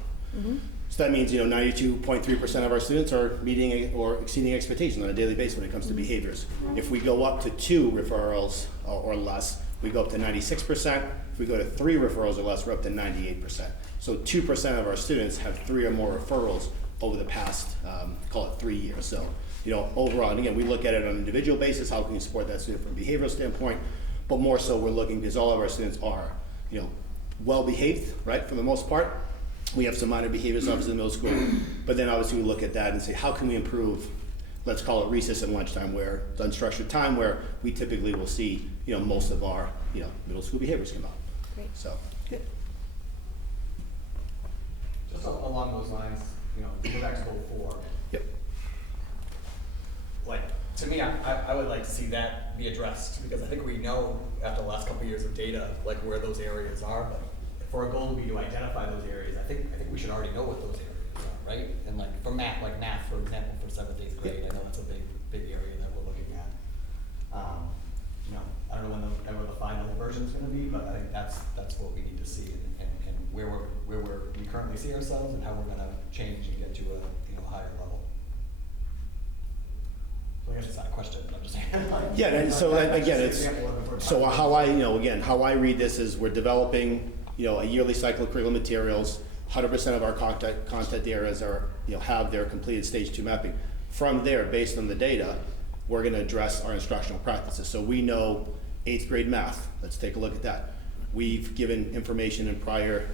So that means, 92.3% of our students are meeting or exceeding expectations on a daily basis when it comes to behaviors. If we go up to 2 referrals or less, we go up to 96%. If we go to 3 referrals or less, we're up to 98%. So 2% of our students have 3 or more referrals over the past, call it 3 years. So, overall, and again, we look at it on an individual basis, how can we support that student from a behavioral standpoint, but more so we're looking, because all of our students are, well-behaved, right, for the most part. We have some minor behaviors obviously in middle school, but then obviously we look at that and say, how can we improve, let's call it recess and lunchtime, where it's unstructured time, where we typically will see, most of our, middle school behaviors come out. Great. So. Good. Just along those lines, go back to goal 4. Yep. Like, to me, I would like to see that be addressed, because I think we know after the last couple of years of data, like where those areas are, but for a goal to be to identify those areas, I think we should already know what those areas are, right? And like for math, for example, for 7th, 8th grade, I know that's a big area that we're looking at. I don't know when the final version's gonna be, but I think that's what we need to see and where we currently see ourselves and how we're gonna change and get to a higher level. So I guess it's not a question, but I'm just saying. Yeah, and so again, it's, so how I read this is we're developing, a yearly cycle of curriculum materials. 100% of our content areas are, have their completed stage 2 mapping. From there, based on the data, we're gonna address our instructional practices. So we know 8th grade math, let's take a look at that. We've given information in prior,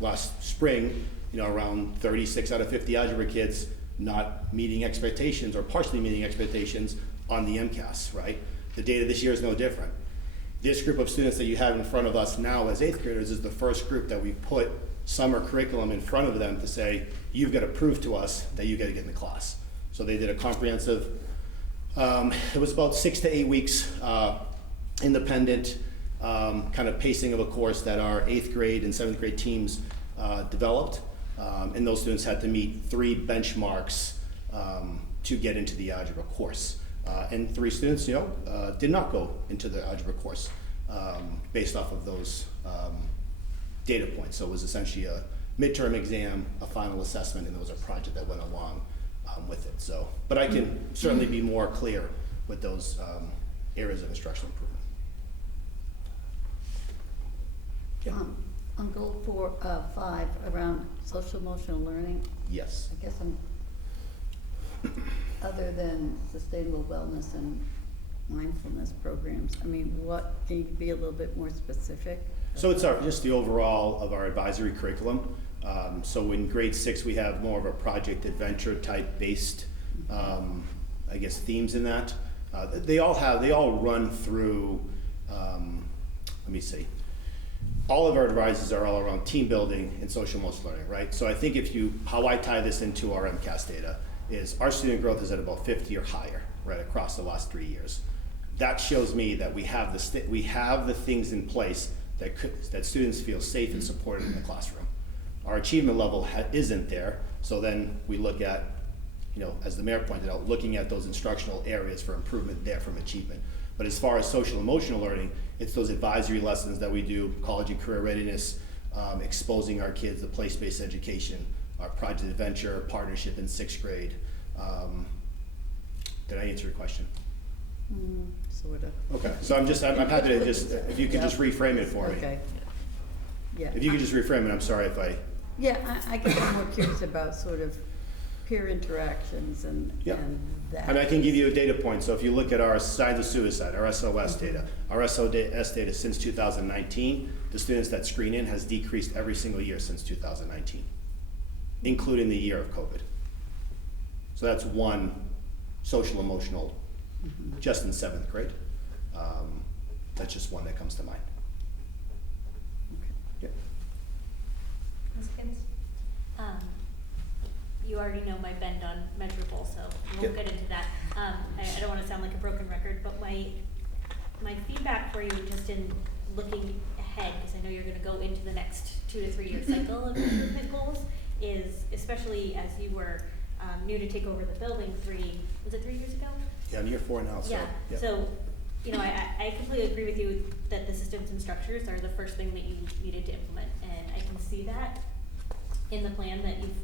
last spring, around 36 out of 50 algebra kids not meeting expectations or partially meeting expectations on the MCAS, right? The data this year is no different. This group of students that you have in front of us now as 8th graders is the first group that we put summer curriculum in front of them to say, you've got to prove to us that you got to get in the class. So they did a comprehensive, it was about 6 to 8 weeks independent kind of pacing of a course that our 8th grade and 7th grade teams developed. And those students had to meet 3 benchmarks to get into the algebra course. And 3 students, did not go into the algebra course based off of those data points. So it was essentially a midterm exam, a final assessment, and there was a project that went along with it. So, but I can certainly be more clear with those areas of instructional improvement. Yeah. On goal 5 around social emotional learning. Yes. I guess other than sustainable wellness and mindfulness programs, I mean, what, can you be a little bit more specific? So it's just the overall of our advisory curriculum. So in grade 6, we have more of a project adventure type based, I guess, themes in that. They all run through, let me see. All of our advices are all around team building and social emotional learning, right? So I think how I tie this into our MCAS data is our student growth is at about 50 or higher, right, across the last 3 years. That shows me that we have the things in place that students feel safe and supported in the classroom. Our achievement level isn't there, so then we look at, as the mayor pointed out, looking at those instructional areas for improvement there from achievement. But as far as social emotional learning, it's those advisory lessons that we do, college and career readiness, exposing our kids to place-based education, our project adventure, partnership in 6th grade. Did I answer your question? Sort of. Okay, so I'm happy to if you could just reframe it for me. Okay. Yeah. If you could just reframe it, I'm sorry if I. Yeah, I guess I'm more curious about sort of peer interactions and that. And I can give you a data point. So if you look at our signs of suicide, our SOS data, our SOS data since 2019, the students that screen in has decreased every single year since 2019, including the year of COVID. So that's one social emotional, just in 7th grade. That's just one that comes to mind. Yeah. Ms. Kins? You already know my bend on measurable, so we won't get into that. I don't want to sound like a broken record, but my feedback for you, just in looking ahead, because I know you're going to go into the next 2 to 3 year cycle of improvement goals, is especially as you were new to take over the building 3 years ago? Yeah, I'm year 4 now. So, yeah. So, I completely agree with you that the systems and structures are the first thing that you needed to implement, and I can see that. in the plan that you've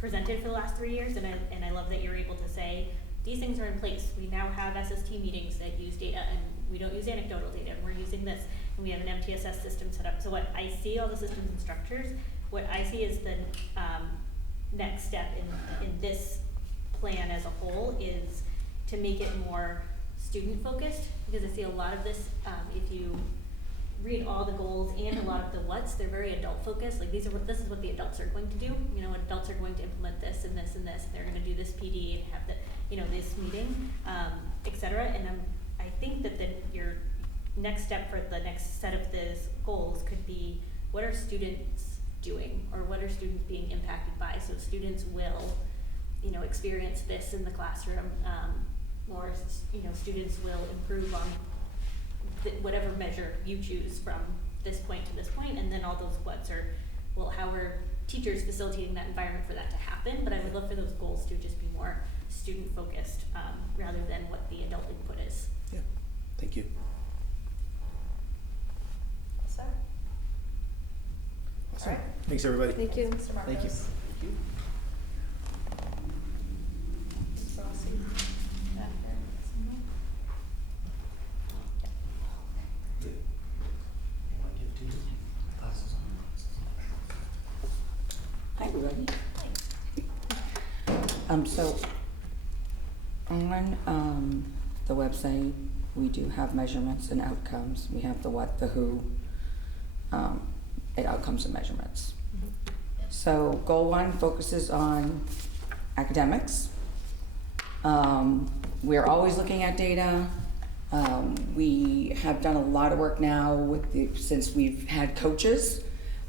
presented for the last 3 years, and I love that you're able to say, these things are in place. We now have SST meetings that use data, and we don't use anecdotal data, and we're using this, and we have an MTSS system set up. So what I see, all the systems and structures, what I see is the next step in this plan as a whole is to make it more student focused, because I see a lot of this, if you read all the goals and a lot of the what's, they're very adult focused. Like this is what the adults are going to do. You know, adults are going to implement this and this and this. They're going to do this PD and have the, this meeting, etc. And I think that your next step for the next set of these goals could be, what are students doing, or what are students being impacted by? So students will, experience this in the classroom, or students will improve on whatever measure you choose from this point to this point, and then all those what's are, well, how are teachers facilitating that environment for that to happen? But I would love for those goals to just be more student focused, rather than what the adult input is. Yeah, thank you. So, Awesome. all right. Thanks, everybody. Thank you. Mr. Marcos. Thank you. Ms. Rossi. Madam Chair, someone? Hi, everybody. So on the website, we do have measurements and outcomes. We have the what, the who, and outcomes and measurements. So goal 1 focuses on academics. We're always looking at data. We have done a lot of work now since we've had coaches,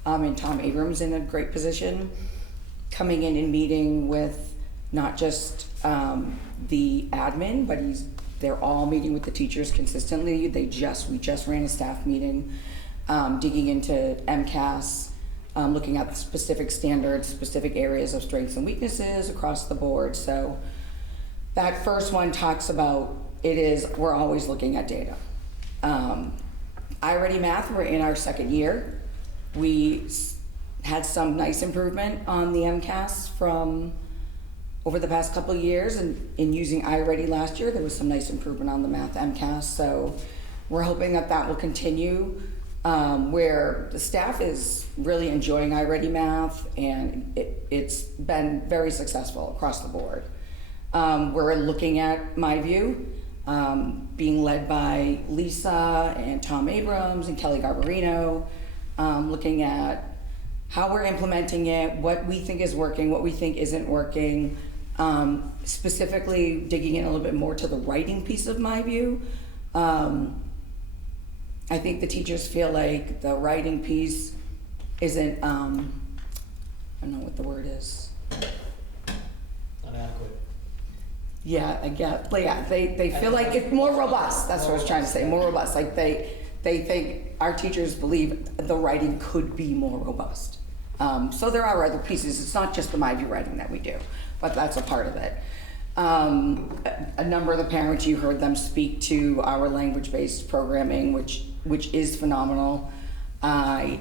and Tom Abrams in a great position, coming in and meeting with not just the admin, but they're all meeting with the teachers consistently. We just ran a staff meeting, digging into MCAS, looking at the specific standards, specific areas of strengths and weaknesses across the board. So that first one talks about we're always looking at data. iReady Math, we're in our 2nd year. We had some nice improvement on the MCAS from over the past couple of years, and in using iReady last year, there was some nice improvement on the math MCAS. So we're hoping that will continue, where the staff is really enjoying iReady Math, and it's been very successful across the board. We're looking at MyView, being led by Lisa and Tom Abrams and Kelly Garbarino, looking at how we're implementing it, what we think is working, what we think isn't working, specifically digging in a little bit more to the writing piece of MyView. I think the teachers feel like the writing piece isn't, I don't know what the word is. Inadequate. Yeah, I get, but yeah, they feel like it's more robust. That's what I was trying to say, more robust. Like they think, our teachers believe the writing could be more robust. So there are other pieces. It's not just the MyView writing that we do, but that's a part of it. A number of the parents, you heard them speak to our language-based programming, which is phenomenal. I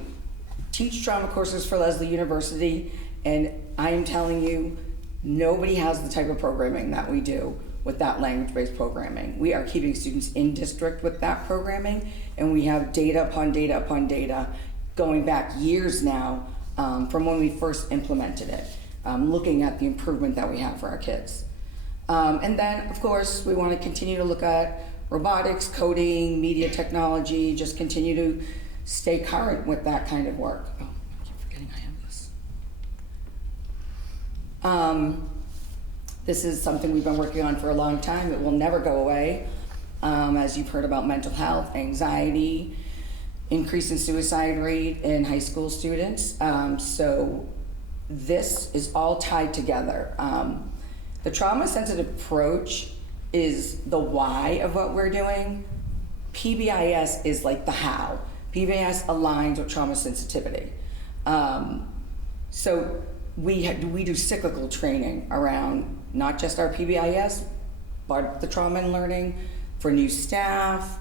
teach trauma courses for Lesley University, and I am telling you, nobody has the type of programming that we do with that language-based programming. We are keeping students in district with that programming, and we have data upon data upon data going back years now, from when we first implemented it, looking at the improvement that we have for our kids. And then, of course, we want to continue to look at robotics, coding, media technology, just continue to stay current with that kind of work. Oh, I keep forgetting I have this. This is something we've been working on for a long time. It will never go away. As you've heard about mental health, anxiety, increase in suicide rate in high school students. So this is all tied together. The trauma-sensitive approach is the why of what we're doing. PBIS is like the how. PBIS aligns with trauma sensitivity. So we do cyclical training around not just our PBIS, but the trauma and learning for new staff,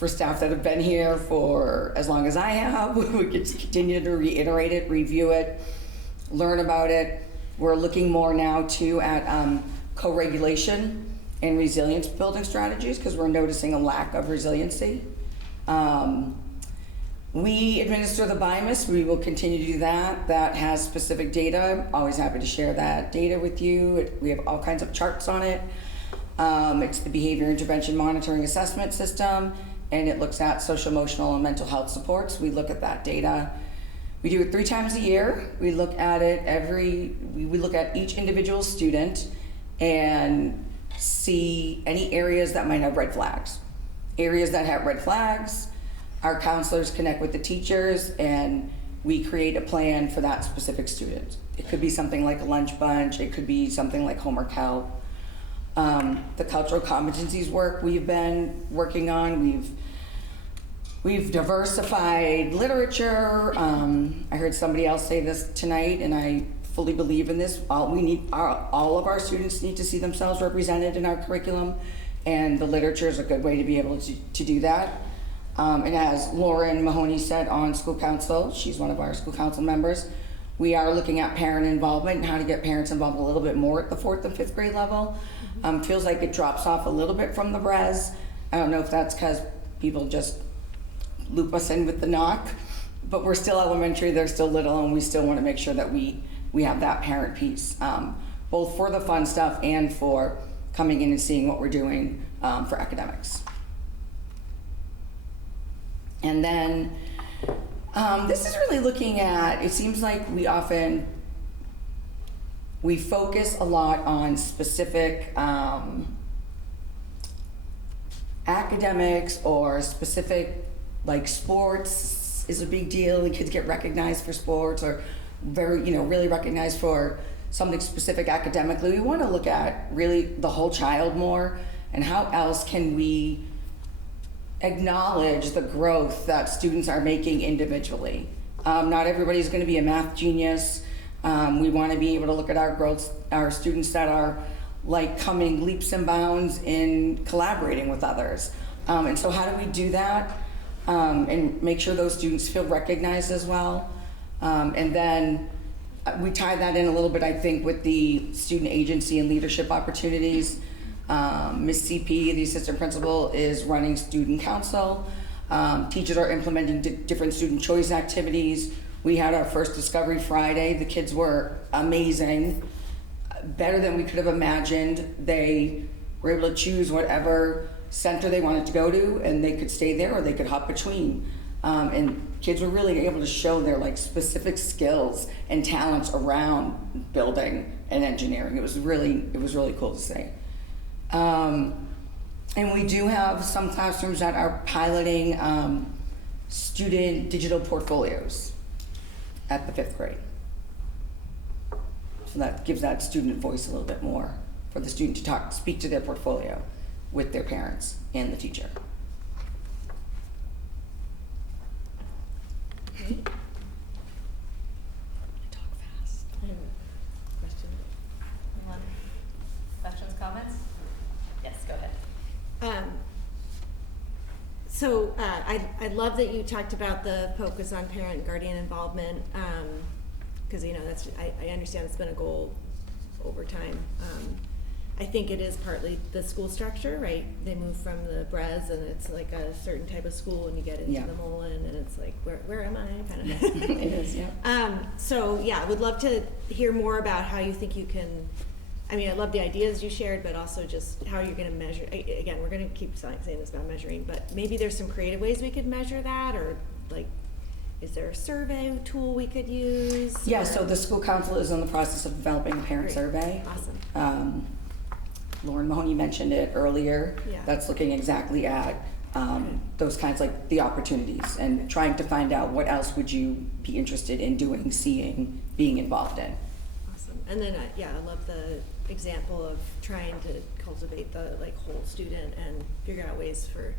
for staff that have been here for as long as I have. We could continue to reiterate it, review it, learn about it. We're looking more now too at co-regulation and resilience building strategies because we're noticing a lack of resiliency. We administer the BIMUS. We will continue to do that. That has specific data. Always happy to share that data with you. We have all kinds of charts on it. It's the Behavior Intervention Monitoring Assessment System, and it looks at social, emotional, and mental health supports. We look at that data. We do it 3 times a year. We look at it we look at each individual student and see any areas that might have red flags. Areas that have red flags, our counselors connect with the teachers and we create a plan for that specific student. It could be something like a lunch bunch, it could be something like homework help. The cultural competencies work we've been working on, we've diversified literature. I heard somebody else say this tonight and I fully believe in this. All of our students need to see themselves represented in our curriculum, and the literature is a good way to be able to do that. And as Lauren Mahoney said on school council, she's one of our school council members, we are looking at parent involvement and how to get parents involved a little bit more at the 4th and 5th grade level. Feels like it drops off a little bit from the res. I don't know if that's because people just loop us in with the knock, but we're still elementary, they're still little, and we still want to make sure that we have that parent piece, both for the fun stuff and for coming in and seeing what we're doing for academics. And then this is really looking at, it seems like we focus a lot on specific academics or specific, like sports is a big deal. The kids get recognized for sports or really recognized for something specific academically. We want to look at really the whole child more and how else can we acknowledge the growth that students are making individually. Not everybody's going to be a math genius. We want to be able to look at our growth, our students that are like coming leaps and bounds in collaborating with others. And so how do we do that and make sure those students feel recognized as well? And then we tie that in a little bit, I think, with the student agency and leadership opportunities. Ms. CP, the assistant principal, is running student council. Teachers are implementing different student choice activities. We had our first Discovery Friday. The kids were amazing, better than we could have imagined. They were able to choose whatever center they wanted to go to, and they could stay there or they could hop between. And kids were really able to show their specific skills and talents around building and engineering. It was really cool to see. And we do have some classrooms that are piloting student digital portfolios at the 5th grade. So that gives that student voice a little bit more for the student to speak to their portfolio with their parents and the teacher. Great. Talk fast. I have a question. Anyone? Questions, comments? Yes, go ahead. So I love that you talked about the focus on parent and guardian involvement, because that's I understand it's been a goal over time. I think it is partly the school structure, right? They move from the Bres and it's like a certain type of school, and you get into the Mullen and it's like, where am I? Kind of. It is, yeah. So yeah, I would love to hear more about how you think you can. I mean, I love the ideas you shared, but also just how you're going to measure. Again, we're going to keep saying this about measuring, but maybe there's some creative ways we could measure that, or is there a survey tool we could use? Yeah, so the school council is in the process of developing a parent survey. Awesome. Lauren Mahoney mentioned it earlier. Yeah. That's looking exactly at those kinds, like the opportunities, and trying to find out what else would you be interested in doing, seeing, being involved in. Awesome. And then, I love the example of trying to cultivate the whole student and figure out ways for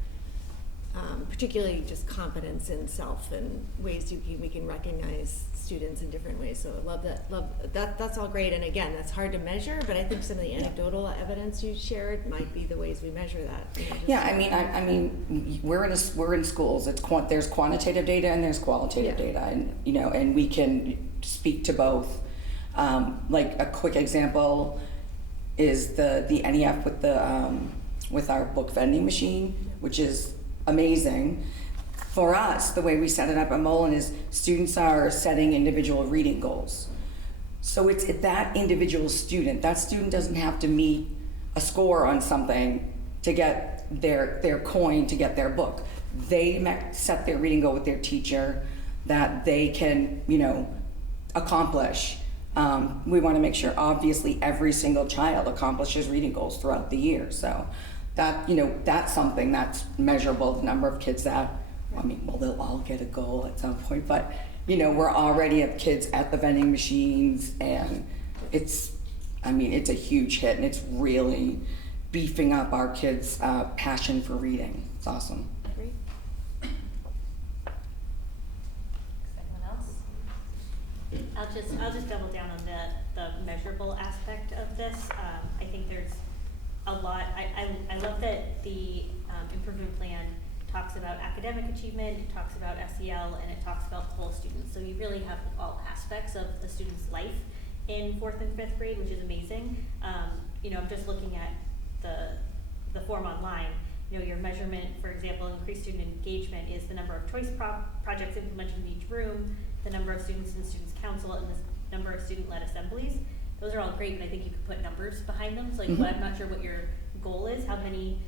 particularly just confidence in self and ways we can recognize students in different ways. So I love that. That's all great. And again, that's hard to measure, but I think some of the anecdotal evidence you shared might be the ways we measure that. You know, Yeah, I mean, we're in schools. There's quantitative data and there's qualitative data, and and we can speak to both. Like a quick example is the NEF with our book vending machine, which is amazing. For us, the way we set it up at Mullen is students are setting individual reading goals. So it's that individual student. That student doesn't have to meet a score on something to get their coin, to get their book. They set their reading goal with their teacher that they can, accomplish. We want to make sure, obviously, every single child accomplishes reading goals throughout the year. So that, that's something that's measurable, the number of kids that, they'll all get a goal at some point, but, we're already at kids at the vending machines, and it's a huge hit, and it's really beefing up our kids' passion for reading. It's awesome. Great. Anyone else? I'll just double down on the measurable aspect of this. I think there's a lot. I love that the improvement plan talks about academic achievement, it talks about SEL, and it talks about the whole student. So you really have all aspects of the student's life in 4th and 5th grade, which is amazing. I'm just looking at the form online. Your measurement, for example, increased student engagement is the number of choice projects implemented in each room, the number of students in students council, and the number of student-led assemblies. Those are all great, but I think you could put numbers behind them. So I'm not sure what your goal is, how many,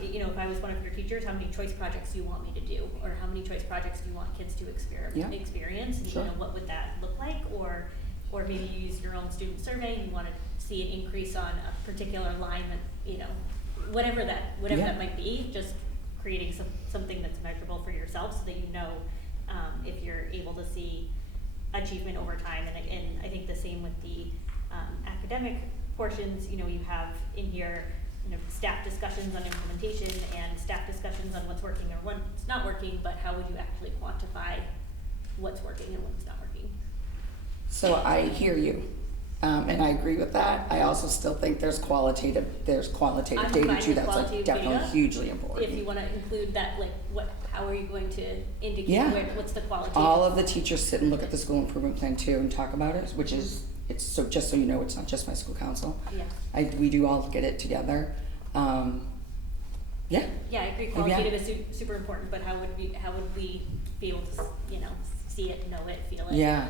if I was one of your teachers, how many choice projects do you want me to do? Or how many choice projects do you want kids to experience? And, Sure. What would that look like? Or maybe you use your own student survey and you want to see an increase on a particular line that, whatever that might be, just creating something that's measurable for yourself so that if you're able to see achievement over time. And I think the same with the academic portions. You have in here staff discussions on implementation and staff discussions on what's working or what's not working, but how would you actually quantify what's working and what's not working? So I hear you, and I agree with that. I also still think there's qualitative data too. That's definitely hugely important. If you want to include that, how are you going to indicate what's the qualitative? All of the teachers sit and look at the school improvement plan too and talk about it, which is just so you know, it's not just my school council. Yeah. We do all look at it together. Yeah, I agree. Qualitative is super important, but how would we be able to see it, know it, feel it? Yeah.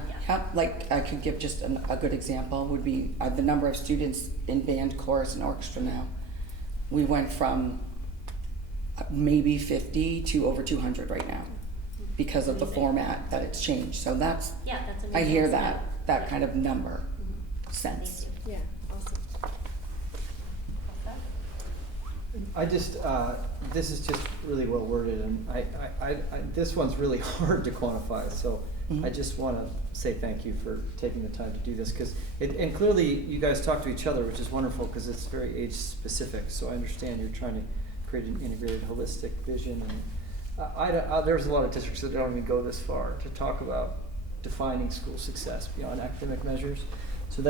Like I could give just a good example would be the number of students in band, chorus, and orchestra now. We went from maybe 50 to over 200 right now because of the format that it's changed. So that's amazing. I hear that kind of number sense. Yeah, awesome. I just, this is just really well worded, and I this one's really hard to quantify, so I just want to say thank you for taking the time to do this, and clearly you guys talk to each other, which is wonderful, because it's very age specific, so I understand you're trying to create an integrated, holistic vision, and there's a lot of districts that don't even go this far to talk about defining school success beyond academic measures, so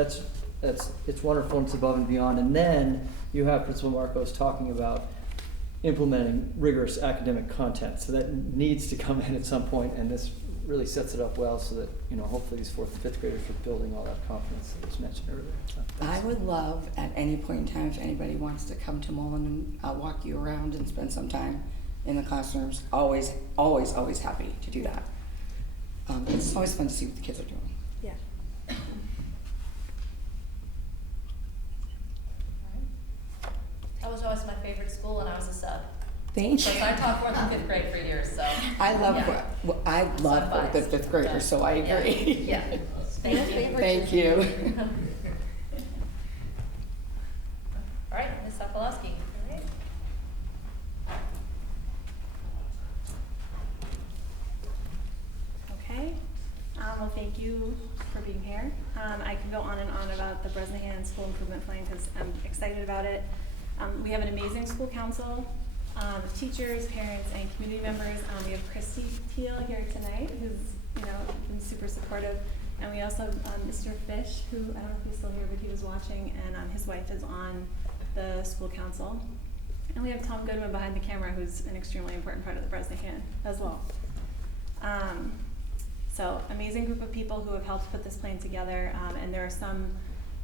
it's wonderful and it's above and beyond. And then you have Principal Marcos talking about implementing rigorous academic content. So that needs to come in at some point, and this really sets it up well so that, hopefully these 4th and 5th graders are building all that confidence that was mentioned earlier. So I would love at any point in time if anybody wants to come to Mullen, and I'll walk you around and spend some time in the classrooms. Always, always, always happy to do that. It's always fun to see what the kids are doing. Yeah. That was always my favorite school when I was a sub. Thank you. Because I taught 4th and 5th grade for years, so. I love 4th and 5th graders, so I agree. Yeah. Thank you. Thank you. All right, Ms. Sokolowski. Okay. Well, thank you for being here. I can go on and on about the Bresnahan School Improvement Plan because I'm excited about it. We have an amazing school council. teachers, parents, and community members. We have Christy Teal here tonight, who's been super supportive, and we also have Mr. Fish, who I don't know if he's still here, but he was watching, and his wife is on the school council. And we have Tom Goodwin behind the camera, who's an extremely important part of the Bresnahan as well. So amazing group of people who have helped put this plan together, and there are some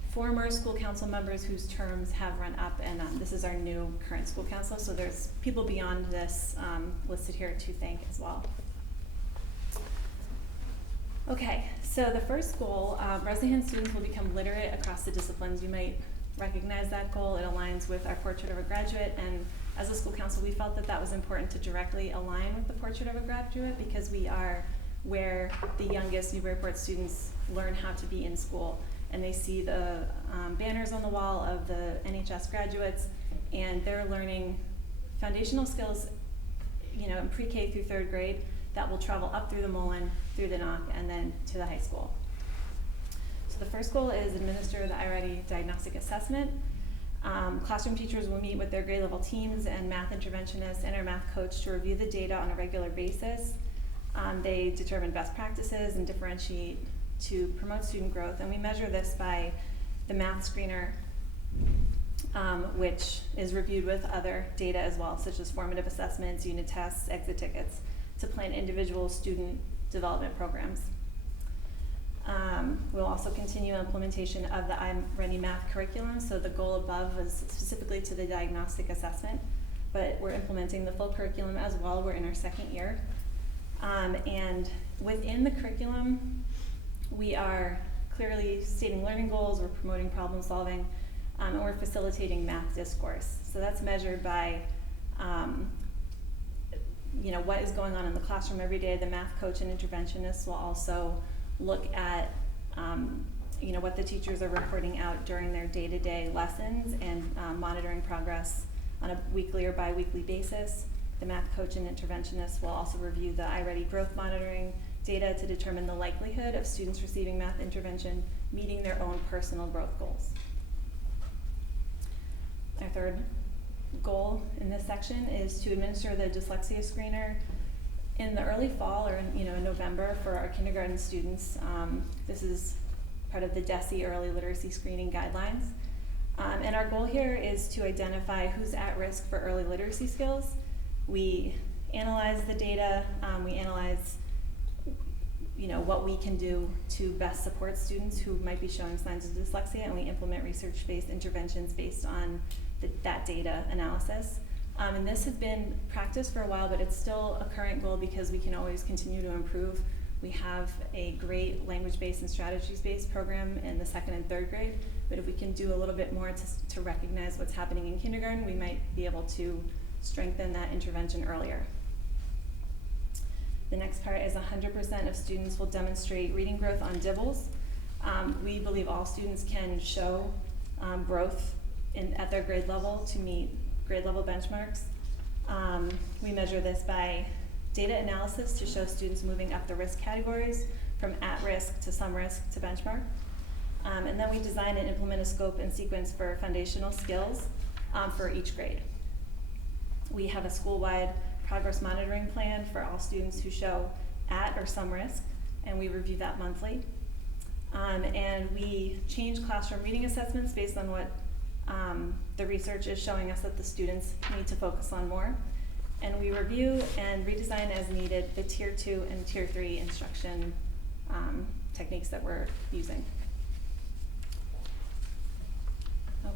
former school council members whose terms have run up, and this is our new current school council, so there's people beyond this listed here to thank as well. Okay, so the first goal, Bresnahan students will become literate across the disciplines. You might recognize that goal. It aligns with our Portrait of a Graduate, and as a school council, we felt that that was important to directly align with the Portrait of a Graduate because we are where the youngest Newburyport students learn how to be in school. And they see the banners on the wall of the NHS graduates, and they're learning foundational skills, in pre-K through 3rd grade that will travel up through the Mullen, through the NOC, and then to the high school. So the first goal is administer the iReady diagnostic assessment. Classroom teachers will meet with their grade level teams and math interventionists and our math coach to review the data on a regular basis. They determine best practices and differentiate to promote student growth, and we measure this by the math screener, which is reviewed with other data as well, such as formative assessments, unit tests, exit tickets, to plan individual student development programs. We'll also continue implementation of the iReady math curriculum, so the goal above was specifically to the diagnostic assessment, but we're implementing the full curriculum as well. We're in our 2nd year. And within the curriculum, we are clearly stating learning goals, we're promoting problem solving, and we're facilitating math discourse. So that's measured by, what is going on in the classroom every day. The math coach and interventionist will also look at, what the teachers are reporting out during their day-to-day lessons and monitoring progress on a weekly or bi-weekly basis. The math coach and interventionist will also review the iReady growth monitoring data to determine the likelihood of students receiving math intervention meeting their own personal growth goals. Our third goal in this section is to administer the dyslexia screener in the early fall or in November for our kindergarten students. This is part of the DESE early literacy screening guidelines. And our goal here is to identify who's at risk for early literacy skills. We analyze the data, we analyze what we can do to best support students who might be showing signs of dyslexia, and we implement research-based interventions based on that data analysis. And this has been practiced for a while, but it's still a current goal because we can always continue to improve. We have a great language-based and strategies-based program in the 2nd and 3rd grade, but if we can do a little bit more to recognize what's happening in kindergarten, we might be able to strengthen that intervention earlier. The next part is 100% of students will demonstrate reading growth on DIBELS. We believe all students can show growth at their grade level to meet grade level benchmarks. We measure this by data analysis to show students moving up the risk categories from at risk to some risk to benchmark. And then we design and implement a scope and sequence for foundational skills for each grade. We have a school-wide progress monitoring plan for all students who show at or some risk, and we review that monthly. And we change classroom reading assessments based on what the research is showing us that the students need to focus on more. And we review and redesign as needed the Tier 2 and Tier 3 instruction techniques that we're using.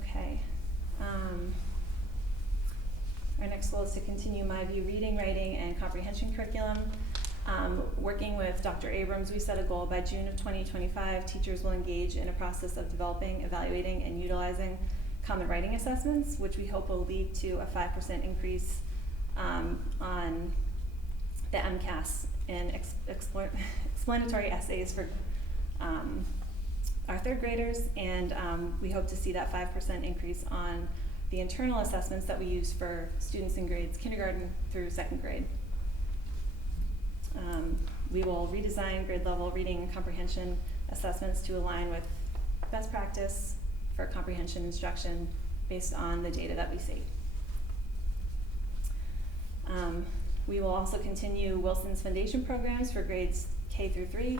Okay. Our next goal is to continue My View reading, writing, and comprehension curriculum. Working with Dr. Abrams, we set a goal by June of 2025, teachers will engage in a process of developing, evaluating, and utilizing common writing assessments, which we hope will lead to a 5% increase on the MCAS in explanatory essays for our 3rd graders, and we hope to see that 5% increase on the internal assessments that we use for students in grades kindergarten through 2nd grade. We will redesign grade level reading and comprehension assessments to align with best practice for comprehension instruction based on the data that we see. We will also continue Wilson's Foundation programs for grades K through 3.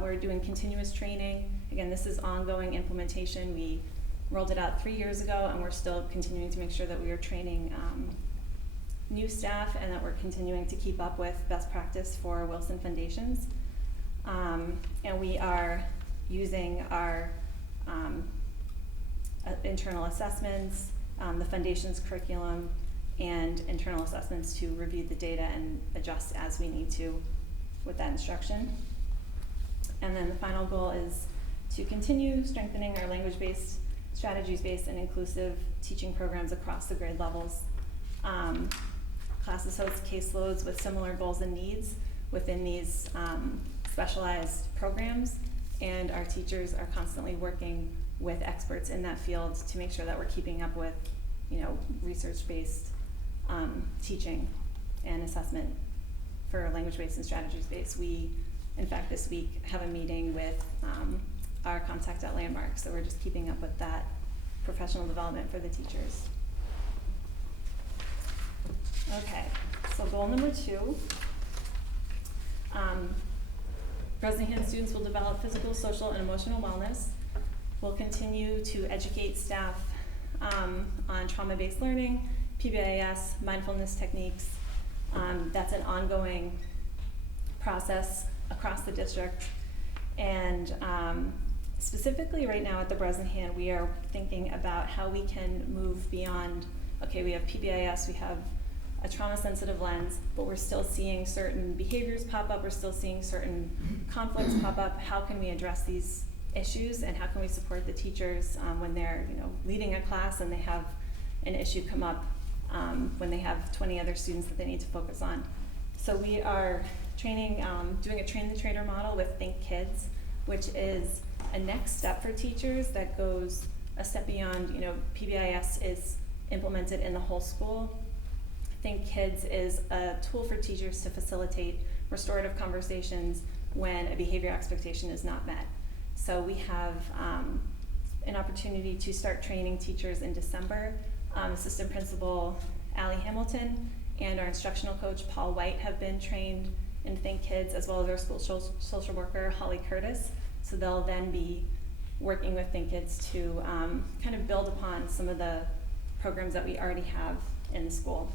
We're doing continuous training. Again, this is ongoing implementation. We rolled it out 3 years ago, and we're still continuing to make sure that we are training new staff and that we're continuing to keep up with best practice for Wilson Foundations. And we are using our internal assessments, the Foundation's curriculum, and internal assessments to review the data and adjust as we need to with that instruction. And then the final goal is to continue strengthening our language-based, strategies-based, and inclusive teaching programs across the grade levels. Classes host caseloads with similar goals and needs within these specialized programs, and our teachers are constantly working with experts in that field to make sure that we're keeping up with, research-based teaching and assessment for language-based and strategies-based. We, in fact, this week have a meeting with our contact at Landmark, so we're just keeping up with that professional development for the teachers. Okay, so goal number 2. Bresnahan students will develop physical, social, and emotional wellness. We'll continue to educate staff on trauma-based learning, PBIS, mindfulness techniques. That's an ongoing process across the district. And specifically right now at the Bresnahan, we are thinking about how we can move beyond, okay, we have PBIS, we have a trauma-sensitive lens, but we're still seeing certain behaviors pop up, we're still seeing certain conflicts pop up. How can we address these issues, and how can we support the teachers when they're leading a class and they have an issue come up when they have 20 other students that they need to focus on. So we are training, doing a train the trainer model with Think Kids, which is a next step for teachers that goes a step beyond. PBIS is implemented in the whole school. Think Kids is a tool for teachers to facilitate restorative conversations when a behavior expectation is not met. So we have an opportunity to start training teachers in December. Assistant Principal Allie Hamilton and our instructional coach Paul White have been trained in Think Kids, as well as our school social worker Holly Curtis. So they'll then be working with Think Kids to kind of build upon some of the programs that we already have in the school.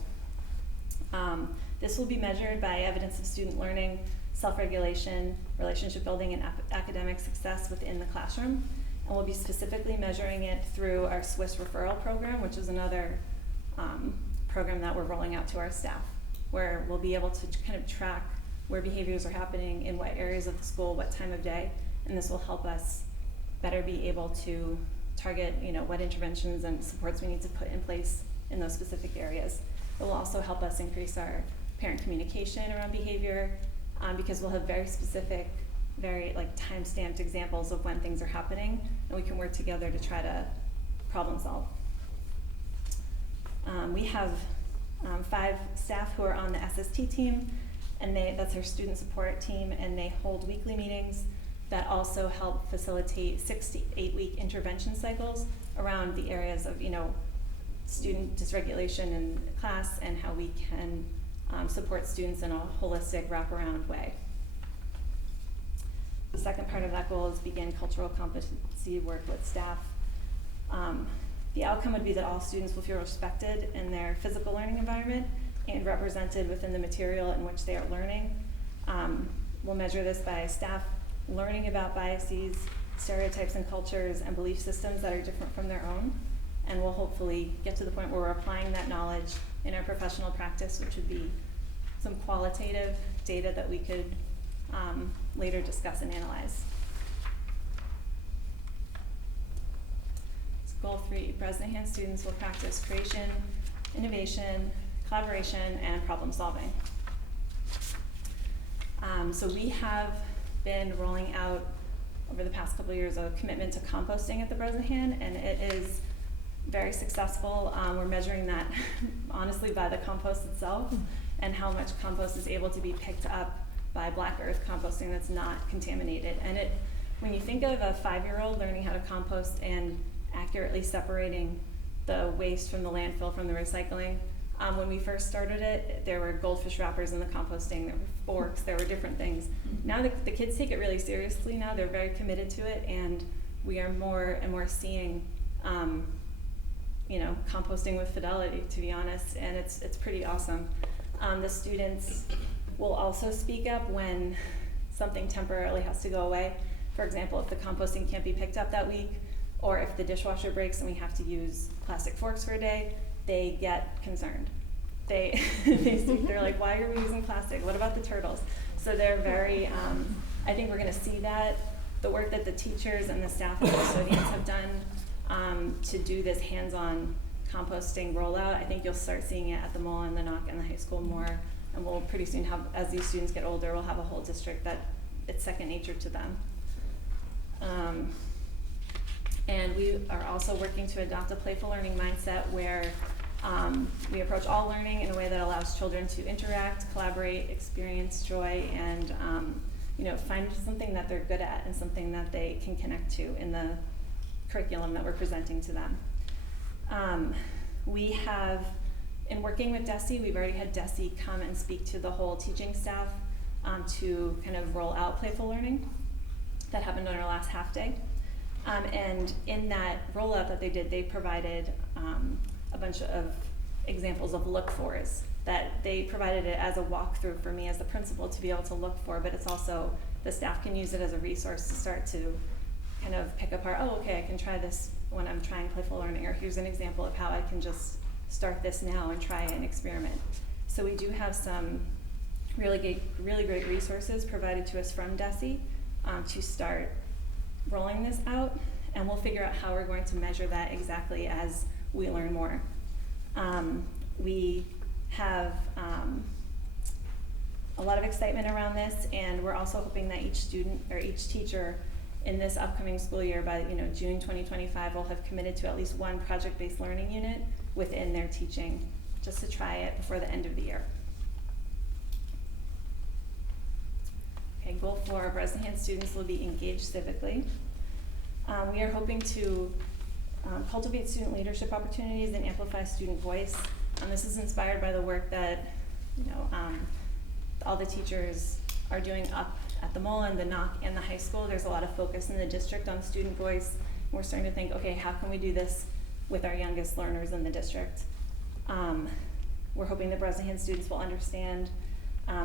This will be measured by evidence of student learning, self-regulation, relationship building, and academic success within the classroom. And we'll be specifically measuring it through our Swiss referral program, which is another program that we're rolling out to our staff, where we'll be able to kind of track where behaviors are happening, in what areas of the school, what time of day, and this will help us better be able to target, what interventions and supports we need to put in place in those specific areas. It will also help us increase our parent communication around behavior, because we'll have very specific, very time-stamped examples of when things are happening, and we can work together to try to problem solve. We have 5 staff who are on the SST team, and that's our student support team, and they hold weekly meetings that also help facilitate 6 to 8 week intervention cycles around the areas of student dysregulation in class, and how we can support students in a holistic wraparound way. The second part of that goal is begin cultural competency work with staff. The outcome would be that all students will feel respected in their physical learning environment and represented within the material in which they are learning. We'll measure this by staff learning about biases, stereotypes and cultures, and belief systems that are different from their own. And we'll hopefully get to the point where we're applying that knowledge in our professional practice, which would be some qualitative data that we could later discuss and analyze. So goal 3, Bresnahan students will practice creation, innovation, collaboration, and problem solving. So we have been rolling out over the past couple of years a commitment to composting at the Bresnahan, and it is very successful. We're measuring that honestly by the compost itself and how much compost is able to be picked up by black earth composting that's not contaminated. And when you think of a 5-year-old learning how to compost and accurately separating the waste from the landfill from the recycling, When we first started it, there were goldfish wrappers in the composting, there were forks, there were different things. Now the kids take it really seriously now, they're very committed to it, and we are more and more seeing, composting with fidelity, to be honest, and it's pretty awesome. The students will also speak up when something temporarily has to go away. For example, if the composting can't be picked up that week, or if the dishwasher breaks and we have to use plastic forks for a day, they get concerned. They're like, why are we using plastic? What about the turtles? So they're very, I think we're gonna see that, the work that the teachers and the staff and the custodians have done to do this hands-on composting rollout. I think you'll start seeing it at the mall and the NOC and the high school more, and we'll pretty soon have, as these students get older, we'll have a whole district that it's second nature to them. And we are also working to adopt a playful learning mindset where we approach all learning in a way that allows children to interact, collaborate, experience joy, and find something that they're good at and something that they can connect to in the curriculum that we're presenting to them. We have, in working with DESE, we've already had DESE come and speak to the whole teaching staff to kind of roll out playful learning. That happened on our last half day. And in that rollout that they did, they provided a bunch of examples of look-fors that they provided it as a walkthrough for me as the principal to be able to look for, but it's also, the staff can use it as a resource to start to kind of pick apart, oh, okay, I can try this when I'm trying playful learning, or here's an example of how I can just start this now and try an experiment. So we do have some really great resources provided to us from DESE to start rolling this out, and we'll figure out how we're going to measure that exactly as we learn more. We have a lot of excitement around this, and we're also hoping that each student or each teacher in this upcoming school year by June 2025 will have committed to at least one project-based learning unit within their teaching, just to try it before the end of the year. Okay, goal 4, Bresnahan students will be engaged civically. We are hoping to cultivate student leadership opportunities and amplify student voice. This is inspired by the work that all the teachers are doing up at the mall and the NOC and the high school. There's a lot of focus in the district on student voice. We're starting to think, okay, how can we do this with our youngest learners in the district? We're hoping the Bresnahan students will understand,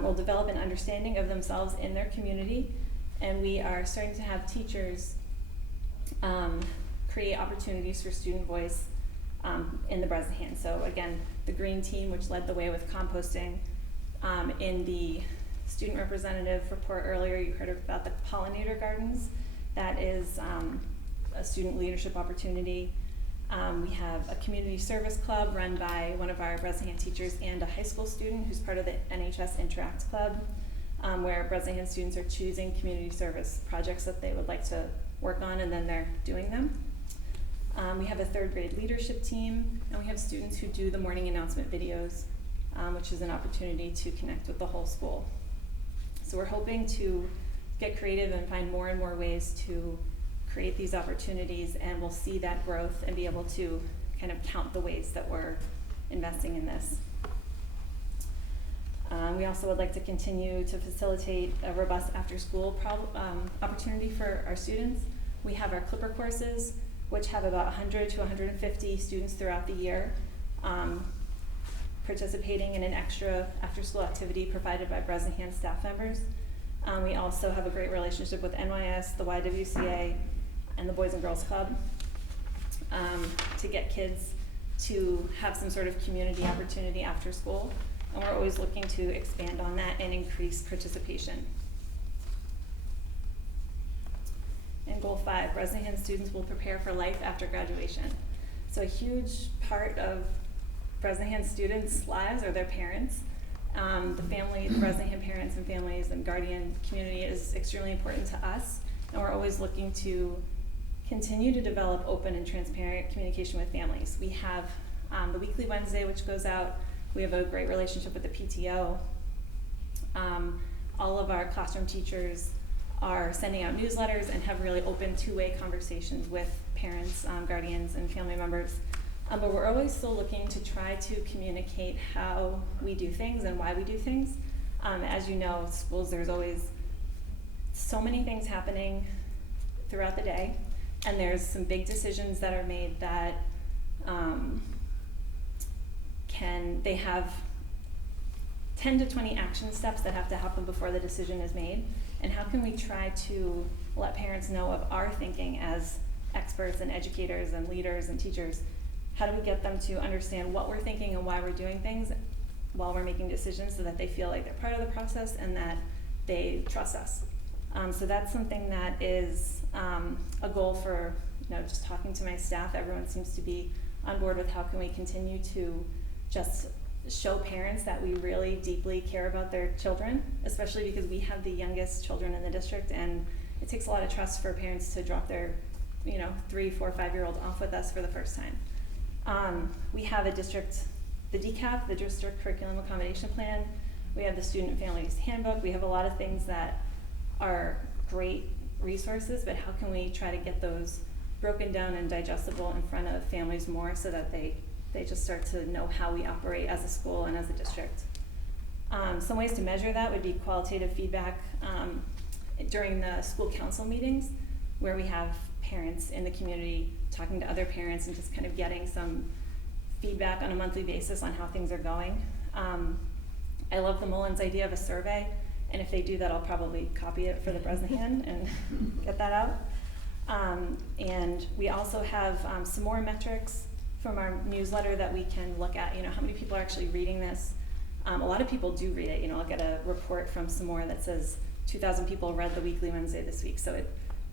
will develop an understanding of themselves in their community, and we are starting to have teachers create opportunities for student voice in the Bresnahan. So again, the green team, which led the way with composting, in the student representative report earlier, you heard about the pollinator gardens. That is a student leadership opportunity. We have a community service club run by one of our Bresnahan teachers and a high school student who's part of the NHS Interact Club, where Bresnahan students are choosing community service projects that they would like to work on, and then they're doing them. We have a 3rd grade leadership team, and we have students who do the morning announcement videos, which is an opportunity to connect with the whole school. So we're hoping to get creative and find more and more ways to create these opportunities, and we'll see that growth and be able to kind of count the ways that we're investing in this. We also would like to continue to facilitate a robust after-school opportunity for our students. We have our Clipper courses, which have about 100 to 150 students throughout the year participating in an extra after-school activity provided by Bresnahan staff members. We also have a great relationship with NYS, the YWCA, and the Boys and Girls Club to get kids to have some sort of community opportunity after school. And we're always looking to expand on that and increase participation. And goal 5, Bresnahan students will prepare for life after graduation. So a huge part of Bresnahan students' lives are their parents. The family, the Bresnahan parents and families and guardian community is extremely important to us, and we're always looking to continue to develop open and transparent communication with families. We have the Weekly Wednesday, which goes out. We have a great relationship with the PTO. All of our classroom teachers are sending out newsletters and have really open two-way conversations with parents, guardians, and family members. But we're always still looking to try to communicate how we do things and why we do things. As you know, schools, there's always so many things happening throughout the day, and there's some big decisions that are made that they have 10 to 20 action steps that have to happen before the decision is made. And how can we try to let parents know of our thinking as experts and educators and leaders and teachers? How do we get them to understand what we're thinking and why we're doing things while we're making decisions, so that they feel like they're part of the process and that they trust us? So that's something that is a goal for, just talking to my staff. Everyone seems to be on board with how can we continue to just show parents that we really deeply care about their children, especially because we have the youngest children in the district, and it takes a lot of trust for parents to drop their 3, 4, 5-year-old off with us for the first time. We have the DCAP, the District Curriculum Accommodation Plan. We have the Student and Families Handbook. We have a lot of things that are great resources, but how can we try to get those broken down and digestible in front of families more, so that they just start to know how we operate as a school and as a district. Some ways to measure that would be qualitative feedback during the school council meetings, where we have parents in the community talking to other parents and just kind of getting some feedback on a monthly basis on how things are going. I love the Mullins idea of a survey, and if they do that, I'll probably copy it for the Bresnahan and get that out. And we also have some more metrics from our newsletter that we can look at, how many people are actually reading this. A lot of people do read it. I'll get a report from some more that says 2,000 people read the Weekly Wednesday this week. So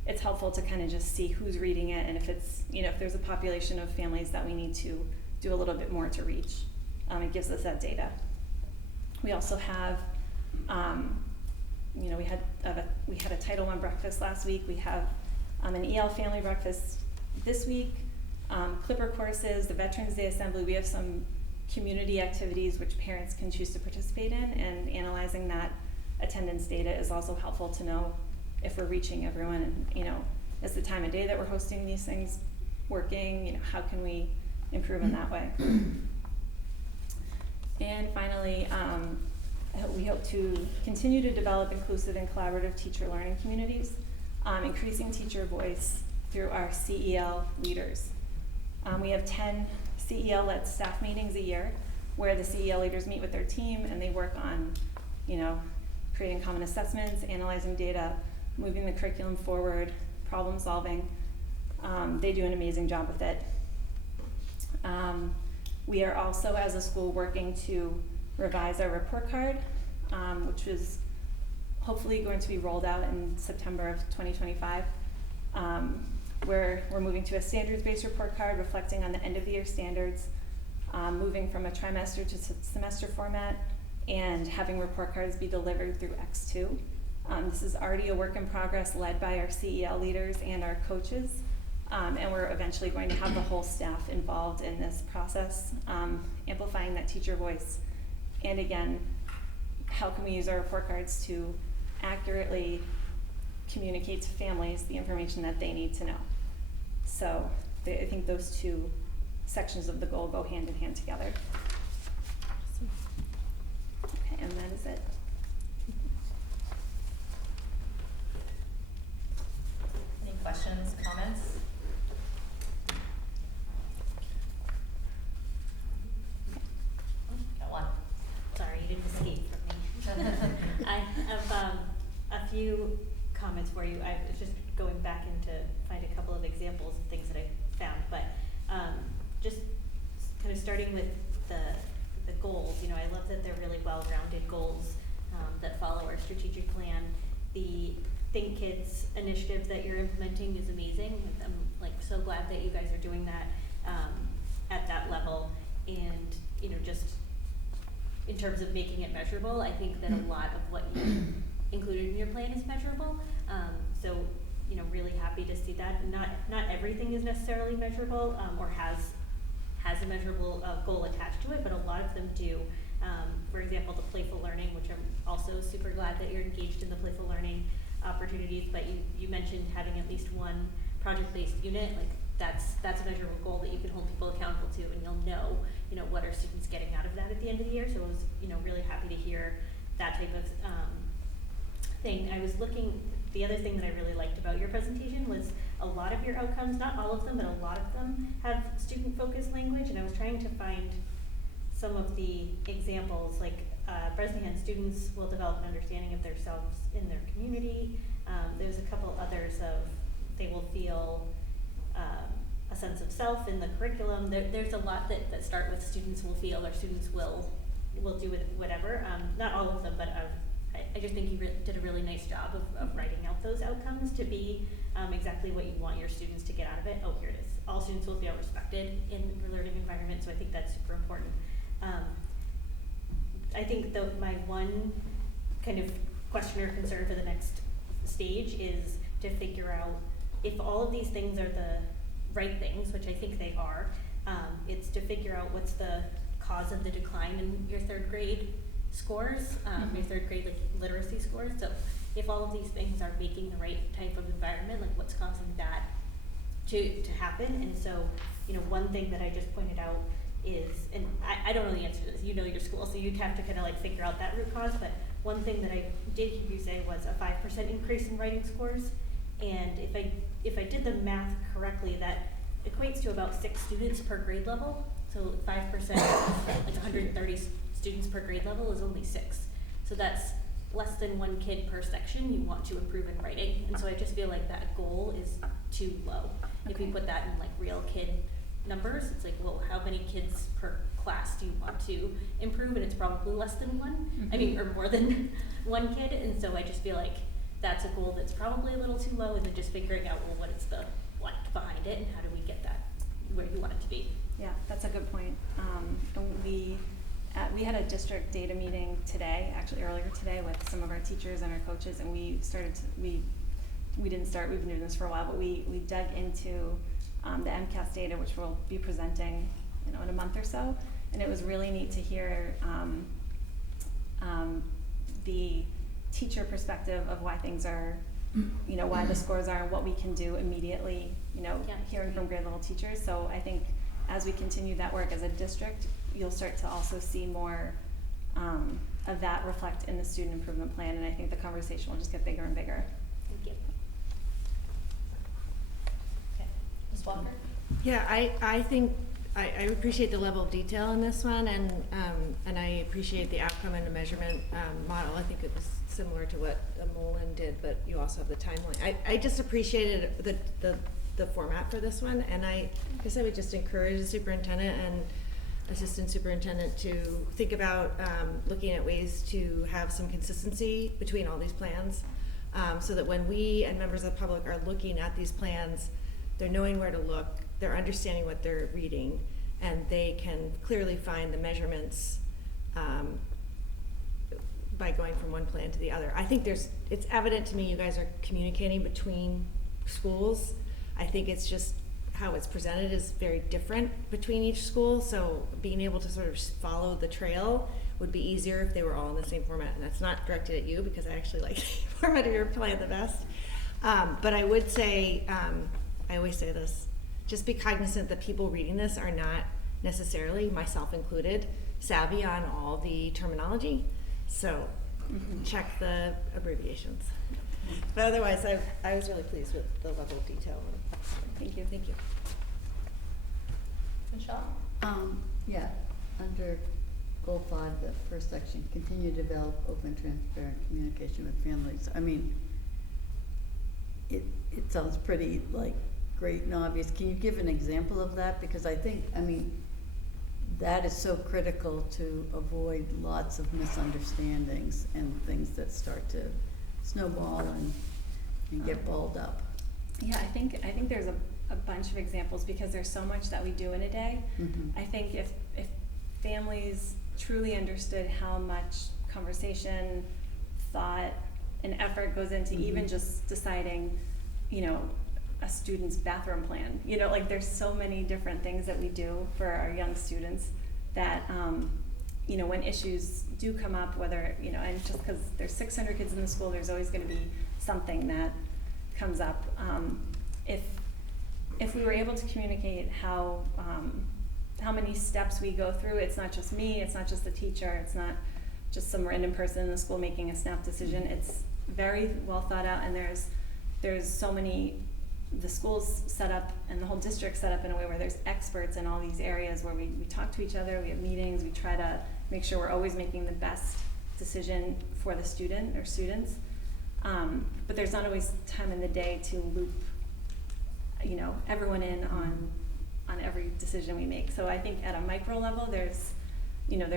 it's helpful to kind of just see who's reading it, and if it's, if there's a population of families that we need to do a little bit more to reach. It gives us that data. We also have, we had a Title I breakfast last week. We have an EL family breakfast this week. Clipper courses, the Veterans Day Assembly. We have some community activities which parents can choose to participate in, and analyzing that attendance data is also helpful to know if we're reaching everyone, and is the time of day that we're hosting these things working, how can we improve in that way. And finally, we hope to continue to develop inclusive and collaborative teacher learning communities, increasing teacher voice through our CEL leaders. We have 10 CEL-led staff meetings a year, where the CEL leaders meet with their team and they work on, creating common assessments, analyzing data, moving the curriculum forward, problem solving. They do an amazing job with it. We are also, as a school, working to revise our report card, which is hopefully going to be rolled out in September of 2025. Where we're moving to a standards-based report card reflecting on the end-of-the-year standards, moving from a trimester to semester format, and having report cards be delivered through X2. This is already a work in progress led by our CEL leaders and our coaches, and we're eventually going to have the whole staff involved in this process, amplifying that teacher voice. And again, how can we use our report cards to accurately communicate to families the information that they need to know? So I think those two sections of the goal go hand in hand together. Okay, and that is it. Any questions, comments? Got one. Sorry, you didn't escape from me. I have a few comments for you. I was just going back in to find a couple of examples of things that I found, but just kind of starting with the goals. I love that they're really well-rounded goals that follow our strategic plan. The Think Kids initiative that you're implementing is amazing. I'm so glad that you guys are doing that at that level, and just in terms of making it measurable, I think that a lot of what you included in your plan is measurable. So really happy to see that. Not everything is necessarily measurable or has a measurable goal attached to it, but a lot of them do. For example, the playful learning, which I'm also super glad that you're engaged in the playful learning opportunities, but you mentioned having at least one project-based unit. that's a measurable goal that you can hold people accountable to, and you'll know, what are students getting out of that at the end of the year. So I was, really happy to hear that type of thing. I was looking, the other thing that I really liked about your presentation was a lot of your outcomes, not all of them, but a lot of them have student-focused language, and I was trying to find some of the examples, like Bresnahan students will develop an understanding of themselves in their community. There's a couple others of they will feel a sense of self in the curriculum. There's a lot that start with students will feel, or students will do it, whatever. Not all of them, but I just think you did a really nice job of writing out those outcomes to be exactly what you want your students to get out of it. Oh, here it is. All students will feel respected in a learning environment, so I think that's super important. I think my one kind of question or concern for the next stage is to figure out if all of these things are the right things, which I think they are. It's to figure out what's the cause of the decline in your third grade scores, your third grade literacy scores. So if all of these things are making the right type of environment, like what's causing that to happen. And so, one thing that I just pointed out is, and I don't know the answer to this, your school, so you'd have to kind of figure out that root cause, but one thing that I did hear you say was a 5% increase in writing scores. And if I did the math correctly, that equates to about 6 students per grade level. So 5%, like 130 students per grade level is only 6. So that's less than 1 kid per section you want to improve in writing. And so I just feel like that goal is too low. Okay. If you put that in real kid numbers, it's like, well, how many kids per class do you want to improve? And it's probably less than 1. I mean, or more than 1 kid. And so I just feel like that's a goal that's probably a little too low, and then just figuring out, well, what is the what behind it, and how do we get that where you want it to be? Yeah, that's a good point. And we had a district data meeting today, actually earlier today, with some of our teachers and our coaches, and we didn't start, we've been doing this for a while, but we dug into the MCAS data, which we'll be presenting in a month or so, and it was really neat to hear the teacher perspective of why things are, why the scores are, and what we can do immediately, hearing from grade level teachers. So I think as we continue that work as a district, you'll start to also see more of that reflect in the student improvement plan, and I think the conversation will just get bigger and bigger. Thank you. Okay, Ms. Walker? Yeah, I think I appreciate the level of detail in this one, and I appreciate the outcome and the measurement model. I think it was similar to what Mullen did, but you also have the timeline. I just appreciated the format for this one, and I guess I would just encourage the superintendent and assistant superintendent to think about looking at ways to have some consistency between all these plans, so that when we and members of the public are looking at these plans, they're knowing where to look, they're understanding what they're reading, and they can clearly find the measurements by going from one plan to the other. I think it's evident to me you guys are communicating between schools. I think it's just how it's presented is very different between each school, so being able to sort of follow the trail would be easier if they were all in the same format, and that's not directed at you because I actually like the format of your plan the best. But I would say, I always say this, just be cognizant that people reading this are not necessarily, myself included, savvy on all the terminology. So check the abbreviations. But otherwise, I was really pleased with the level of detail. Thank you. Thank you. Michelle? Yeah, under goal 5, the first section, continue to develop open, transparent communication with families. I mean, it sounds pretty great and obvious. Can you give an example of that? Because I think, that is so critical to avoid lots of misunderstandings and things that start to snowball and get balled up. Yeah, I think there's a bunch of examples because there's so much that we do in a day. Mm-hmm. I think if families truly understood how much conversation, thought, and effort goes into even just deciding, a student's bathroom plan. There's so many different things that we do for our young students that, when issues do come up, whether, and just because there's 600 kids in the school, there's always going to be something that comes up. if we were able to communicate how many steps we go through, it's not just me, it's not just the teacher, it's not just some random person in the school making a snap decision. It's very well thought out, and there's so many, the school's set up and the whole district set up in a way where there's experts in all these areas where we talk to each other, we have meetings, we try to make sure we're always making the best decision for the student or students. But there's not always time in the day to loop, everyone in on every decision we make. So I think at a micro level, there's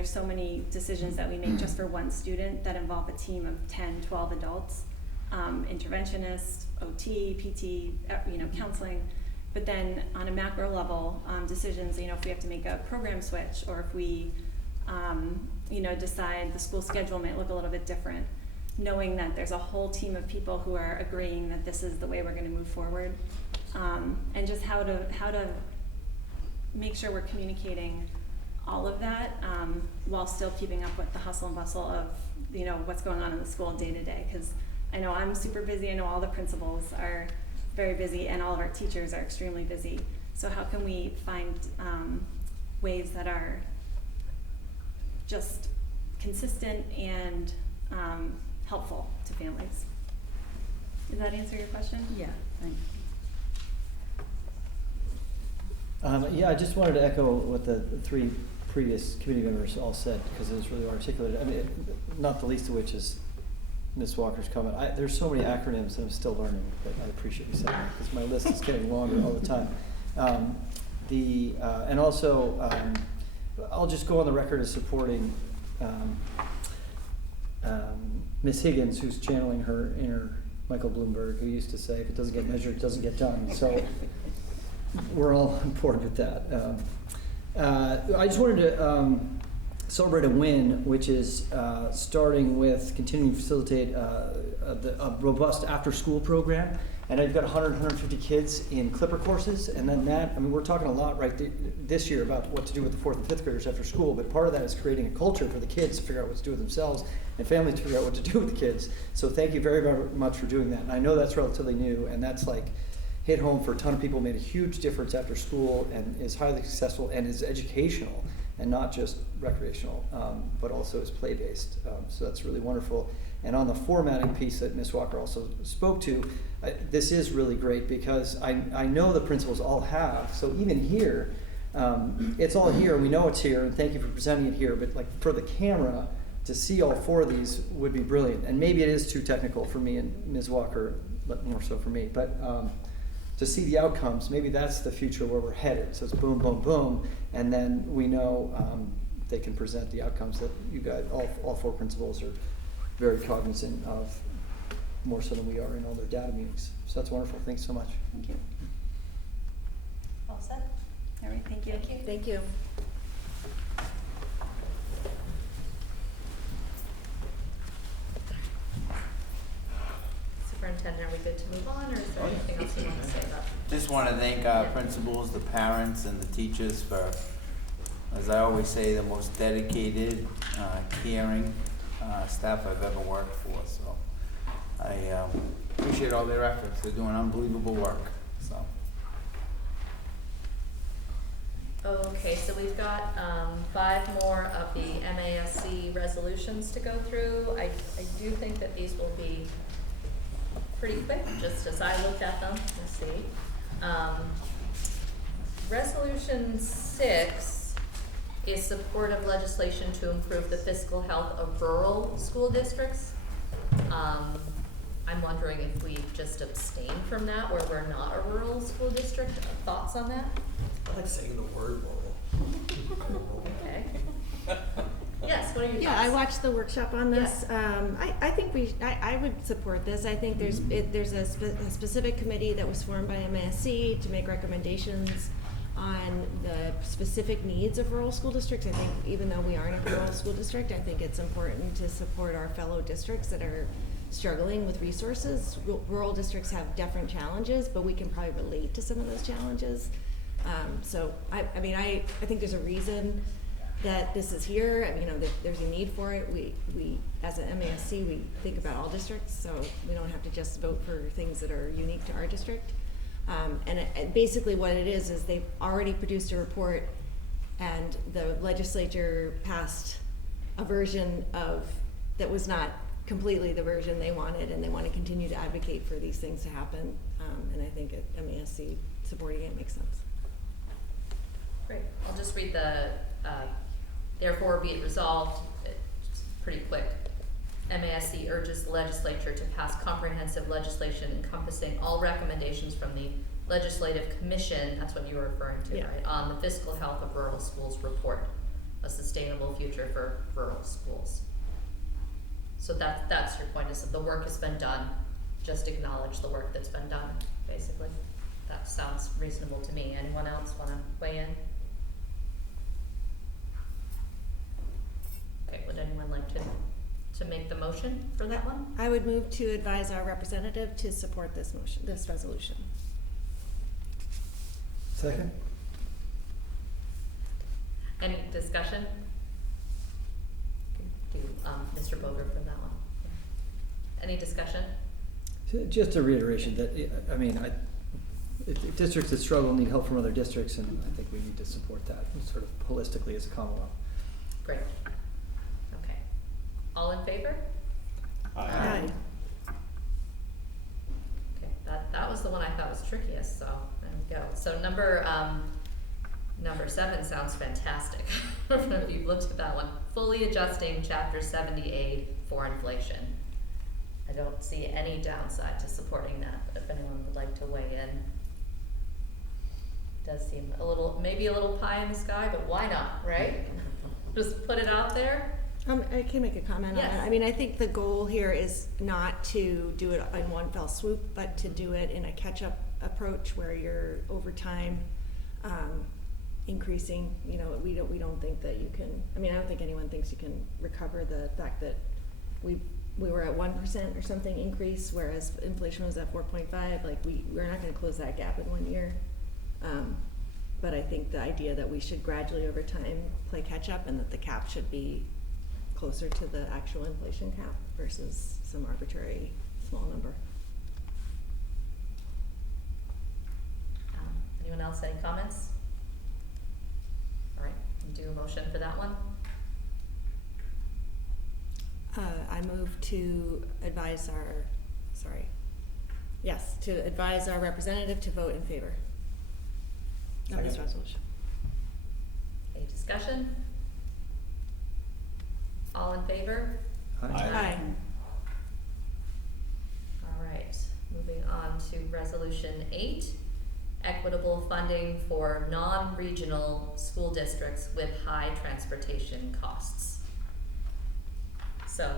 so many decisions that we make just for one student that involve a team of 10, 12 adults, interventionists, OT, PT, counseling. But then on a macro level, decisions, if we have to make a program switch, or if we, decide the school schedule might look a little bit different, knowing that there's a whole team of people who are agreeing that this is the way we're going to move forward, and just how to make sure we're communicating all of that while still keeping up with the hustle and bustle of what's going on in the school day to day. Because I know I'm super busy. I know all the principals are very busy, and all of our teachers are extremely busy. So how can we find ways that are just consistent and helpful to families? Does that answer your question? Yeah, thanks. Yeah, I just wanted to echo what the three previous committee members all said, because it was really articulated. I mean, not the least of which is Ms. Walker's comment. There's so many acronyms that I'm still learning, but I appreciate you saying that, because my list is getting longer all the time. And also, I'll just go on the record as supporting Ms. Higgins, who's channeling her inner Michael Bloomberg, who used to say, if it doesn't get measured, it doesn't get done. So we're all on board with that. I just wanted to celebrate a win, which is starting with continuing to facilitate a robust after-school program. And I've got 150 kids in Clipper courses, and then we're talking a lot this year about what to do with the 4th and 5th graders after school, but part of that is creating a culture for the kids to figure out what to do with themselves, and families to figure out what to do with the kids. So thank you very, very much for doing that. And I know that's relatively new, and that's hit home for a ton of people, made a huge difference after school, and is highly successful, and is educational, and not just recreational, but also is play-based. So that's really wonderful. And on the formatting piece that Ms. Walker also spoke to, this is really great, because I know the principals all have, so even here, it's all here, we know it's here, and thank you for presenting it here, but for the camera, to see all 4 of these would be brilliant. And maybe it is too technical for me and Ms. Walker, but more so for me, but to see the outcomes, maybe that's the future where we're headed. So it's boom, boom, boom, and then we know they can present the outcomes that you guys, all 4 principals are very cognizant of, more so than we are in all their data meetings. So that's wonderful. Thanks so much. Thank you. All set? All right, thank you. Thank you. Superintendent, are we good to move on, or is there anything else you want to say about? Just want to thank our principals, the parents, and the teachers for, as I always say, the most dedicated, caring staff I've ever worked for. So I appreciate all their efforts. They're doing unbelievable work. So. Okay, so we've got 5 more of the MASC resolutions to go through. I do think that these will be pretty quick, just as I looked at them. Let's see. Resolution 6 is support of legislation to improve the fiscal health of rural school districts. I'm wondering if we just abstain from that, where we're not a rural school district. Thoughts on that? I like saying the word rural. Okay. Yes, what are your thoughts? Yeah, I watched the workshop on this. I think I would support this. I think there's a specific committee that was formed by MASC to make recommendations on the specific needs of rural school districts. I think even though we aren't a rural school district, I think it's important to support our fellow districts that are struggling with resources. Rural districts have different challenges, but we can probably relate to some of those challenges. So I think there's a reason that this is here. That there's a need for it. We as an MASC, we think about all districts, so we don't have to just vote for things that are unique to our district. And basically what it is they've already produced a report, and the legislature passed a version that was not completely the version they wanted, and they want to continue to advocate for these things to happen. And I think MASC supporting it makes sense. Great, I'll just read the, therefore be it resolved, it's pretty quick. MASC urges the legislature to pass comprehensive legislation encompassing all recommendations from the Legislative Commission, that's what you were referring to, Yeah. right? On the Fiscal Health of Rural Schools report, a sustainable future for rural schools. So that's your point, is that the work has been done, just acknowledge the work that's been done, basically. That sounds reasonable to me. Anyone else wanna weigh in? Okay, would anyone like to make the motion for that one? I would move to advise our representative to support this resolution. Second? Any discussion? Do, Mr. Boger from that one. Any discussion? Just a reiteration that, I mean, if districts that struggle need help from other districts, and I think we need to support that sort of holistically as a Commonwealth. Great. Okay. All in favor? Aye. Okay, that was the one I thought was trickiest, so there we go. So number 7 sounds fantastic. I don't know if you've looked at that one. Fully adjusting Chapter 70A for inflation. I don't see any downside to supporting that, but if anyone would like to weigh in. Does seem maybe a little pie in the sky, but why not, right? Just put it out there. I can make a comment on it. I mean, I think the goal here is not to do it in one fell swoop, but to do it in a catch-up approach where you're over time increasing. You know, we don't think that you can. I mean, I don't think anyone thinks you can recover the fact that we were at 1% or something increase, whereas inflation was at 4.5. Like we're not going to close that gap in 1 year. But I think the idea that we should gradually over time play catch up, and that the cap should be closer to the actual inflation cap versus some arbitrary small number. Anyone else, any comments? All right, do a motion for that one. I move to advise our representative to vote in favor of this resolution. Any discussion? All in favor? Aye. All right, moving on to Resolution 8, equitable funding for non-regional school districts with high transportation costs. So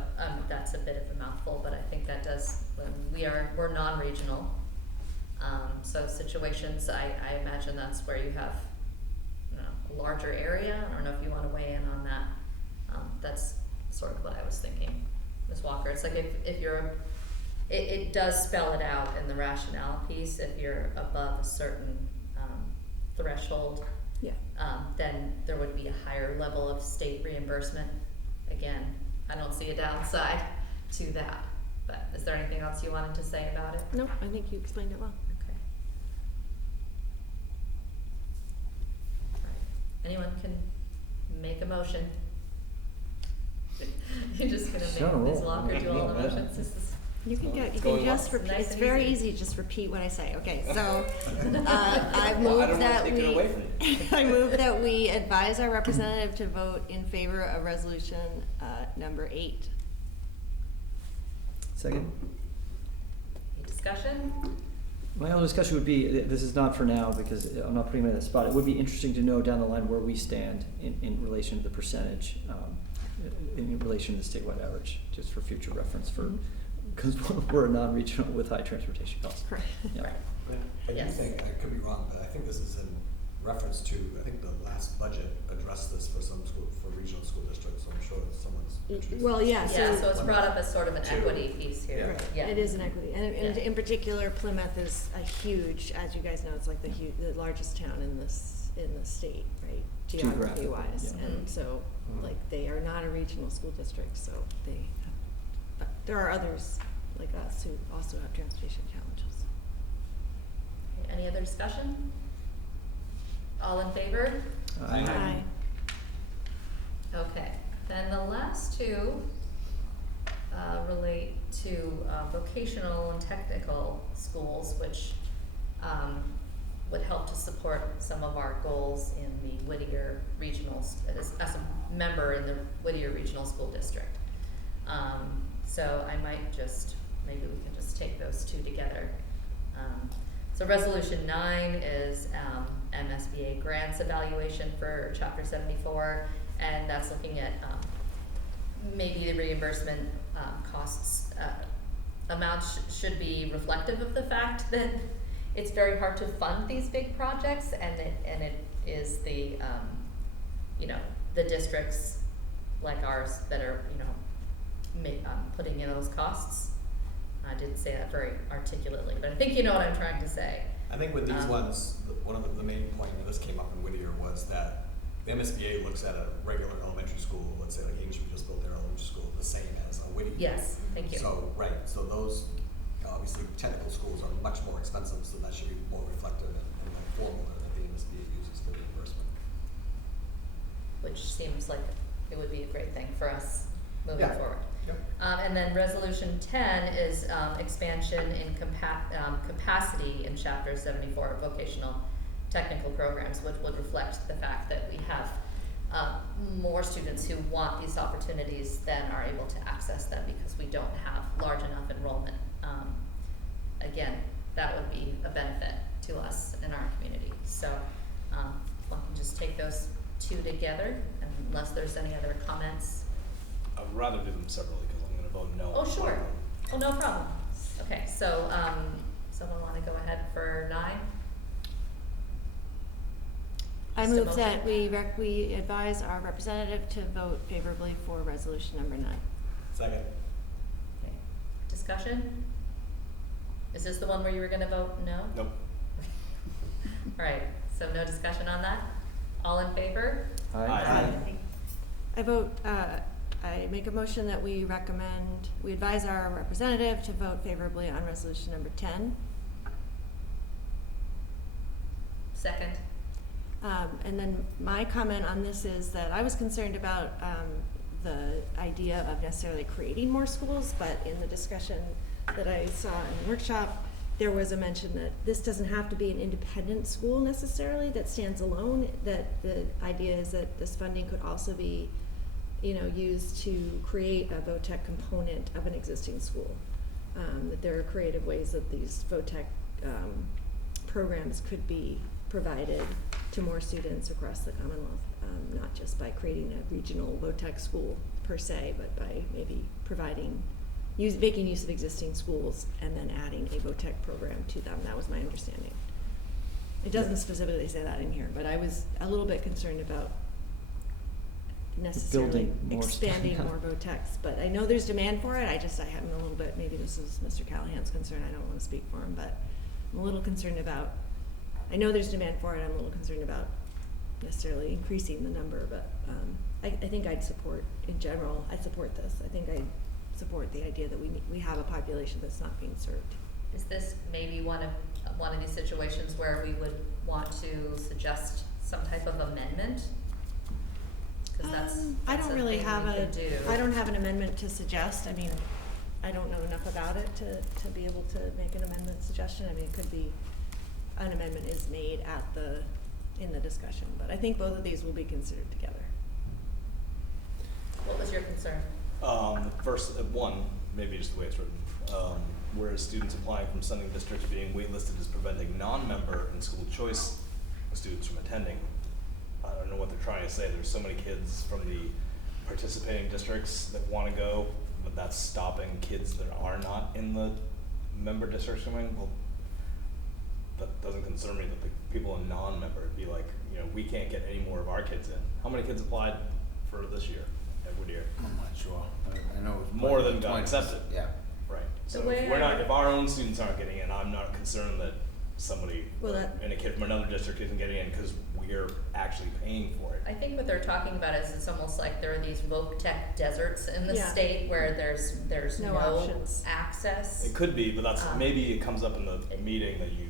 that's a bit of a mouthful, but I think that does, we're non-regional. So situations, I imagine that's where you have, a larger area. I don't know if you want to weigh in on that. That's sort of what I was thinking, Ms. Walker. It's like if you're, it does spell it out in the rationale piece. If you're above a certain threshold, then there would be a higher level of state reimbursement. Again, I don't see a downside to that. But is there anything else you wanted to say about it? Nope, I think you explained it well. Okay. All right. Anyone can make a motion. You're just gonna make Ms. Walker do all the motions. This is You can just repeat. Nice It's and very easy. easy. Just repeat what I say. Okay, so I move I move that we advise our representative to vote in favor of resolution number 8. Second? any discussion? My only discussion would be, this is not for now because I'm not putting it in the spot. It would be interesting to know down the line where we stand in relation to the percentage, in relation to the statewide average, just for future reference because we're a non-regional with high transportation costs. Correct. Yeah. Right. I do Yes. think, I could be wrong, but I think this is in reference to, I think the last budget addressed this for some school, for regional school districts, so I'm sure that someone's introduced Well, this. yeah, So it's brought up as sort of an Two. equity piece here. Right. Yeah. It is an equity, and Yeah. in particular, Plymouth is a huge, as you guys know, it's like the largest town in the state, right? Geography wise, yeah. and so like they are not a regional school district, so but there are others like us who also have transportation challenges. any other discussion? All in favor? Aye. Okay, then the last two relate to vocational and technical schools, which would help to support some of our goals in the Whittier Regional, as a member in the Whittier Regional School District. So I might just, maybe we can just take those two together. So Resolution 9 is MSBA grants evaluation for Chapter 74, and that's looking at maybe the reimbursement costs amounts should be reflective of the fact that it's very hard to fund these big projects, and it is the you know, the districts like ours that are, you know, putting in those costs. I didn't say that very articulately, but I think you know what I'm trying to say. I think with these ones, one of the main point when this came up in Whittier was that the MSBA looks at a regular elementary school, let's say like Englishman just built their elementary school, the same as a Whittier. Yes, thank you. So, right, so those, obviously technical schools are much more expensive, so that should be more reflective in the formula that the MSBA uses for reimbursement. Which seems like it would be a great thing for us moving forward. Yep. And then Resolution 10 is expansion in capacity in Chapter 74 vocational technical programs, which would reflect the fact that we have more students who want these opportunities than are able to access them because we don't have large enough enrollment. Again, that would be a benefit to us in our community. So we can just take those two together, unless there's any other comments. I'd rather do them separately because I'm going to vote no. Oh, sure. Oh, no problem. Okay, so someone want to go ahead for 9? I Just a move motion. that we advise our representative to vote favorably for resolution number 9. Second. Okay. Discussion? Is this the one where you were gonna vote no? Nope. All right, so no discussion on that? All in favor? Aye. I vote, I make a motion that we advise our representative to vote favorably on resolution number 10. Second. And then my comment on this is that I was concerned about the idea of necessarily creating more schools, but in the discussion that I saw in the workshop, there was a mention that this doesn't have to be an independent school necessarily that stands alone, that the idea is that this funding could also be, you know, used to create a VOTEC component of an existing school. That there are creative ways that these VOTEC programs could be provided to more students across the Commonwealth, not just by creating a regional VOTEC school per se, but by maybe making use of existing schools and then adding a VOTEC program to them. That was my understanding. It doesn't specifically say that in here, but I was a little bit concerned about necessarily Building more expanding stuff. more VOTECs, but I know there's demand for it. I have a little bit, maybe this is Mr. Callahan's concern, I don't want to speak for him, but I'm a little concerned about, I know there's demand for it, I'm a little concerned about necessarily increasing the number, but I think I'd support, in general, I support this. I think I support the idea that we have a population that's not being served. Is this maybe one of these situations where we would want to suggest some type of amendment? Because I don't really have I don't do. have an amendment to suggest. I mean, I don't know enough about it to be able to make an amendment suggestion. I mean, it could be an amendment is made in the discussion, but I think both of these will be considered together. What was your concern? First, one, maybe just the way it's written, whereas students applying from sending districts being waitlisted is preventing non-member and school choice students from attending. I don't know what they're trying to say. There's so many kids from the participating districts that want to go, but that's stopping kids that are not in the member districts going. Well, that doesn't concern me that the people in non-member would be like, you know, we can't get any more of our kids in. How many kids applied for this year at Whittier? I'm not sure. I know it was More than 20. got accepted. Yeah. Right. So The way if our own students aren't getting in, I'm not concerned that somebody and a kid from another district isn't getting in because we're actually paying for it. I think what they're talking about is it's almost like there are these VOTEC deserts in the Yeah. state where there's No no options. access. It could be, but that's maybe it comes up in the meeting that you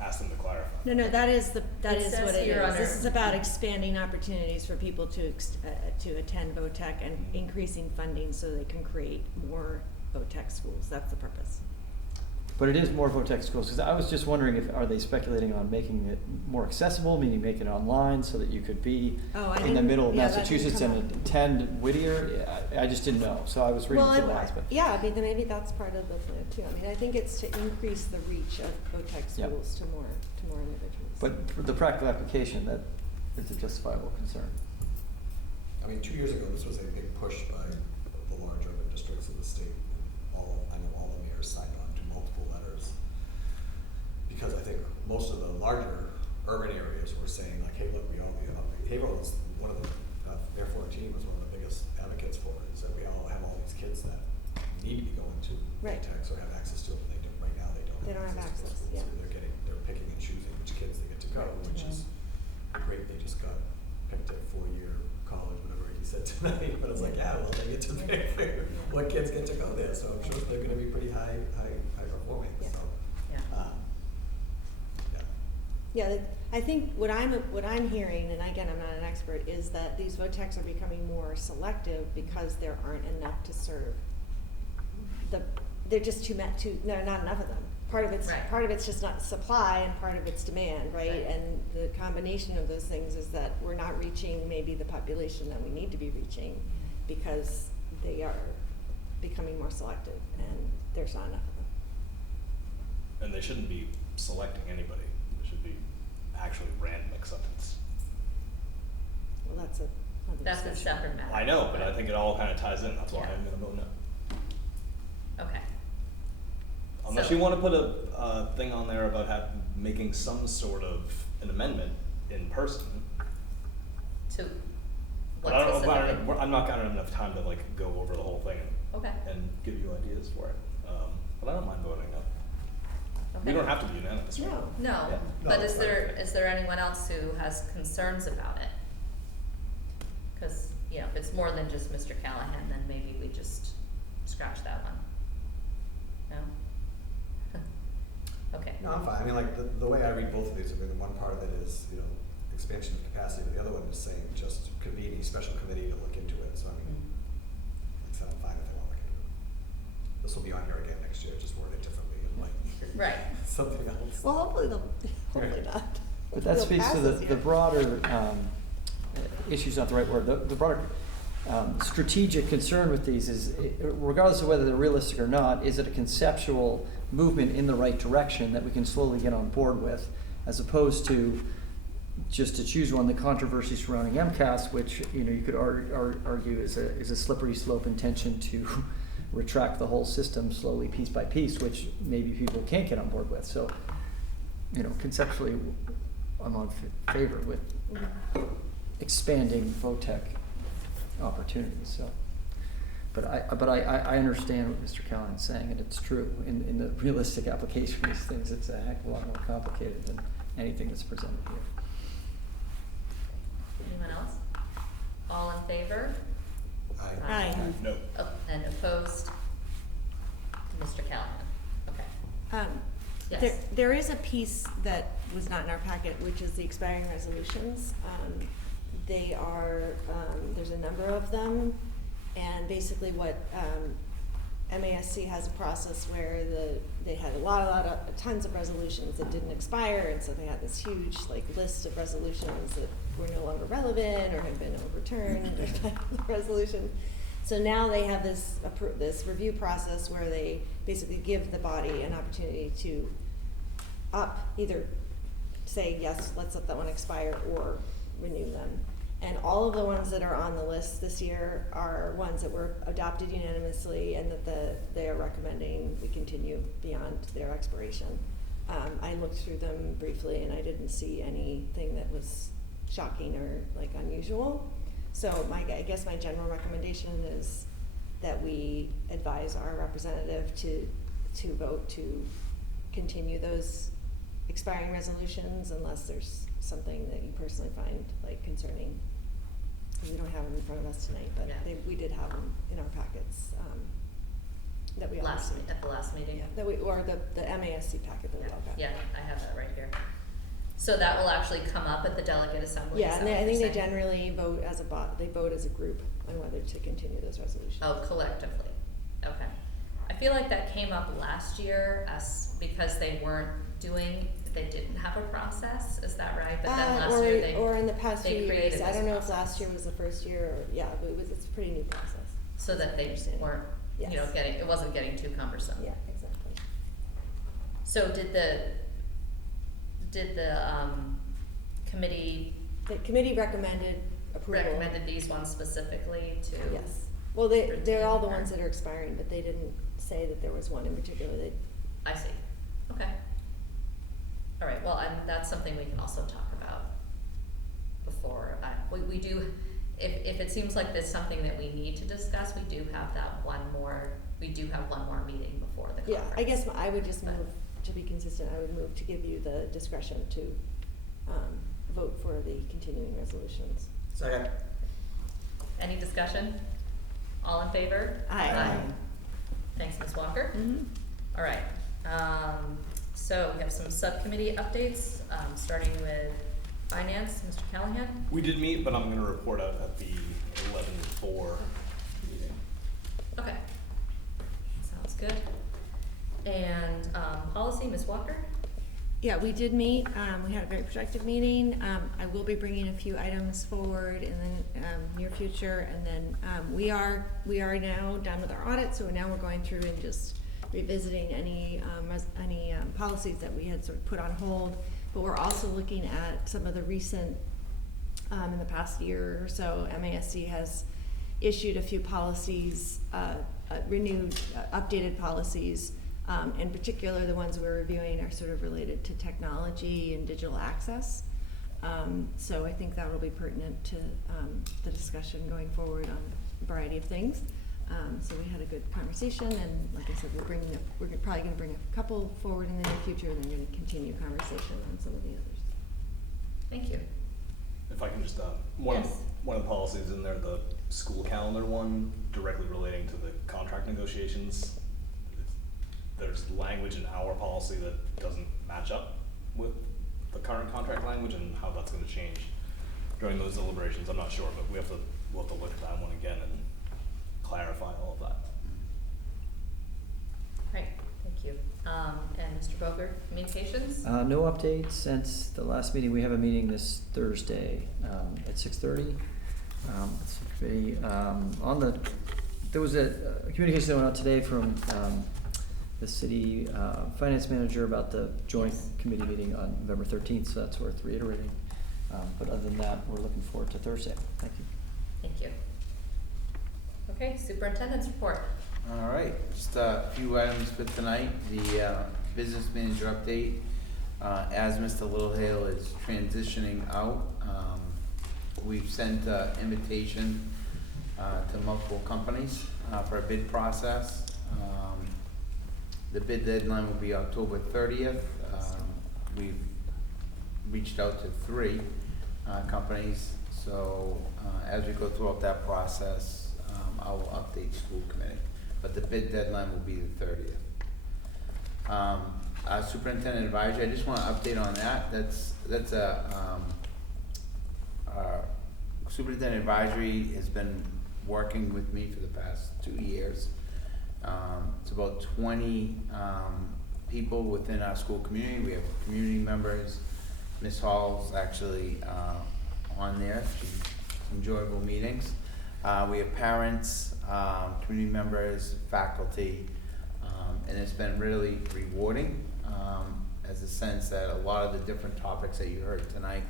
ask them to clarify. No, that is It what says it here is. under- This is about expanding opportunities for people to attend VOTEC and increasing funding so they can create more VOTEC schools. That's the purpose. But it is more VOTEC schools, because I was just wondering are they speculating on making it more accessible, meaning making it online so that you could be in the middle of Massachusetts and attend Whittier? I just didn't know, so I was reading through the last bit. Yeah, I mean, maybe that's part of the plan too. I mean, I think it's to increase the reach of VOTEC Yep. schools to more individuals. But for the practical application, that is a justifiable concern. I mean, 2 years ago, this was a big push by the large urban districts of the state. I know all the mayors signed on to multiple letters. Because I think most of the larger urban areas were saying like, hey, look, we all, Haverhill is one of the, Air 14 was one of the biggest advocates for it, is that we all have all these kids that need to be going to Right. VTEX or have access to it, but they don't, right now they don't have access to the schools. yeah. So they're picking and choosing which kids they get to go, which is great. They just got picked at 4-year college, whatever he said tonight, but it's like, yeah, well, they get to pick what kids get to go there, so I'm sure they're gonna be pretty high performing, Yeah. so. Yeah. Yeah, I think what I'm hearing, and again, I'm not an expert, is that these VOTECs are becoming more selective because there aren't enough to serve. They're just there are not enough of them. Part of it's just not supply, and part of it's demand, right? And the combination of those things is that we're not reaching maybe the population that we need to be reaching because they are becoming more selective, and there's not enough of them. And they shouldn't be selecting anybody. It should be actually random acceptance. Well, that's a That's a separate matter. I know, but I think it all kind of ties in. That's why Yeah. I'm going to vote no. Okay. Unless So- you want to put a thing on there about making some sort of an amendment in person. To But what I don't know, specifically? I'm not gonna have enough time to like go over the whole thing Okay. and give you ideas for it. But I don't mind voting no. We Okay. don't have to be unanimous, right? No, Yeah. but No, is there anyone else who has concerns about it? Cause, you know, if it's more than just Mr. Callahan, then maybe we just scratch that one. No? Okay. No, I'm fine. I mean, like, the way I read both of these, I mean, the one part of it is, you know, expansion of capacity, but the other one is saying just convene a special committee to look into it, so I mean, it's I'm fine if they want to look into it. This will be on here again next year, just worded differently, and like, Right. something else. Well, hopefully not. But that They'll speaks pass to this the year. broader, issue's not the right word, the broader strategic concern with these is, regardless of whether they're realistic or not, is it a conceptual movement in the right direction that we can slowly get on board with, as opposed to just to choose one, the controversy surrounding MCAS, which, you know, you could argue is a slippery slope intention to retract the whole system slowly, piece by piece, which maybe people can't get on board with. So, you know, conceptually, I'm on favor with expanding VOTEC opportunities. So, but I understand what Mr. Callahan's saying, and it's true. In the realistic application of these things, it's a heck of a lot more complicated than anything that's presented here. Anyone else? All in favor? Aye. No. Oh, and opposed? Mr. Callahan. Okay. Yes. There is a piece that was not in our packet, which is the expiring resolutions. They are, there's a number of them, and basically what, MASC has a process where they had tons of resolutions that didn't expire, and so they had this huge list of resolutions that were no longer relevant or had been overturned or resolution. So now they have this review process where they basically give the body an opportunity to either say, yes, let's let that one expire, or renew them. And all of the ones that are on the list this year are ones that were adopted unanimously and that they are recommending we continue beyond their expiration. I looked through them briefly and I didn't see anything that was shocking or unusual. So I guess my general recommendation is that we advise our representative to vote to continue those expiring resolutions unless there's something that you personally find concerning. We don't have them in front of us tonight, but Yeah. we did have them in our packets that we all received. At the last meeting? Yeah, that we, or the MASC packet that we all got. Yeah, I have that right here. So that will actually come up at the delegate assembly? Yeah, is and that I what think you're they saying? generally vote as a they vote as a group on whether to continue those resolutions. Oh, collectively, okay. I feel like that came up last year because they didn't have a process, is that right? But then last year or in the past few created years, I this don't know if process. last year was the first year, or, yeah, but it's a pretty new process. So that they weren't, Yes. it wasn't getting too cumbersome. Yeah, exactly. So did the committee The committee recommended approval. recommended these ones specifically to? Yes. Well, they're all the retain ones that are expiring, but they didn't say that there was one in particular. I see, okay. All right, well, that's something we can also talk about before, we do, if it seems like there's something that we need to discuss, we do have one more meeting before the conference. Yeah, I guess I would just move, to be consistent, I would move to give you the discretion to vote for the continuing resolutions. Second. Any discussion? All in favor? Aye. Thanks, Ms. Walker. Mm-hmm. All right, so we have some subcommittee updates, starting with finance, Mr. Callahan. We did meet, but I'm gonna report out at the 11:04 meeting. Okay, sounds good. And, policy, Ms. Walker? Yeah, we did meet. We had a very productive meeting. I will be bringing a few items forward in the near future, and then we are now done with our audit. So now we're going through and just revisiting any policies that we had sort of put on hold. But we're also looking at some of the recent, in the past year or so, MASC has issued a few policies, renewed, updated policies. In particular, the ones we're reviewing are sort of related to technology and digital access. So I think that will be pertinent to the discussion going forward on a variety of things. So we had a good conversation, and like I said, we're probably going to bring a couple forward in the near future, and then going to continue conversation on some of the others. Thank you. If I can just, Yes. one of the policies in there, the school calendar one, directly relating to the contract negotiations, there's language in our policy that doesn't match up with the current contract language, and how that's gonna change during those deliberations, I'm not sure, but we'll have to look at that one again and clarify all of that. Great, thank you. And Mr. Boger, communications? No updates since the last meeting. We have a meeting this Thursday at 6:30. There was a communication that went out today from the city finance manager about the joint committee meeting on November 13th, so that's worth reiterating. But other than that, we're looking forward to Thursday. Thank you. Thank you. Okay, superintendent's report. All right, just a few items for tonight. The business manager update. As Mr. Littlehale is transitioning out, we've sent an invitation to multiple companies for a bid process. The bid deadline will be October 30th. We've reached out to 3 companies, so as we go throughout that process, I will update school committee. But the bid deadline will be the 30th. Superintendent advisory, I just want to update on that. That's superintendent advisory has been working with me for the past 2 years. It's about 20 people within our school community. We have community members. Ms. Hall's actually on there. She's enjoyable meetings. We have parents, community members, faculty, and it's been really rewarding as a sense that a lot of the different topics that you heard tonight,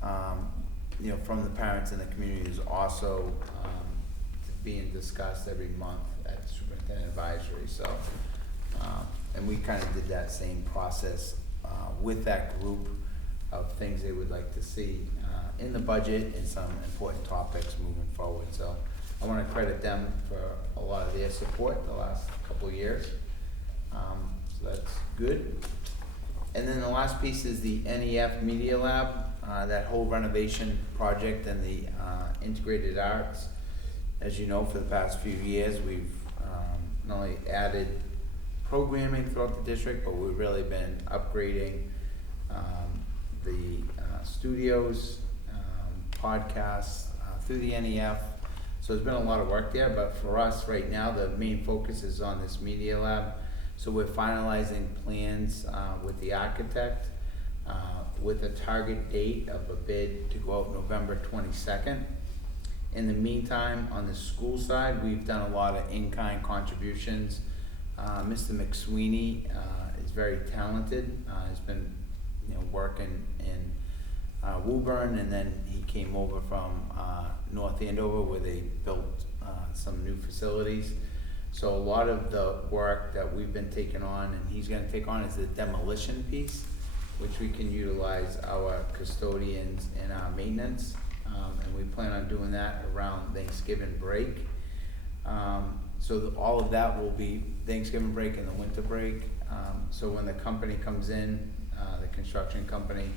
from the parents in the community is also being discussed every month at the superintendent advisory. So, and we kind of did that same process with that group of things they would like to see in the budget and some important topics moving forward. So I want to credit them for a lot of their support the last couple of years. So that's good. And then the last piece is the NEF Media Lab, that whole renovation project and the integrated arts. As you know, for the past few years, we've not only added programming throughout the district, but we've really been upgrading the studios, podcasts through the NEF. So there's been a lot of work there, but for us right now, the main focus is on this media lab. So we're finalizing plans with the architect with a target date of a bid to go out November 22nd. In the meantime, on the school side, we've done a lot of in-kind contributions. Mr. McSweeney is very talented. He's been, working in Woburn, and then he came over from North Andover where they built some new facilities. So a lot of the work that we've been taking on and he's gonna take on is the demolition piece, which we can utilize our custodians and our maintenance. And we plan on doing that around Thanksgiving break. So all of that will be Thanksgiving break and the winter break. So when the company comes in, the construction company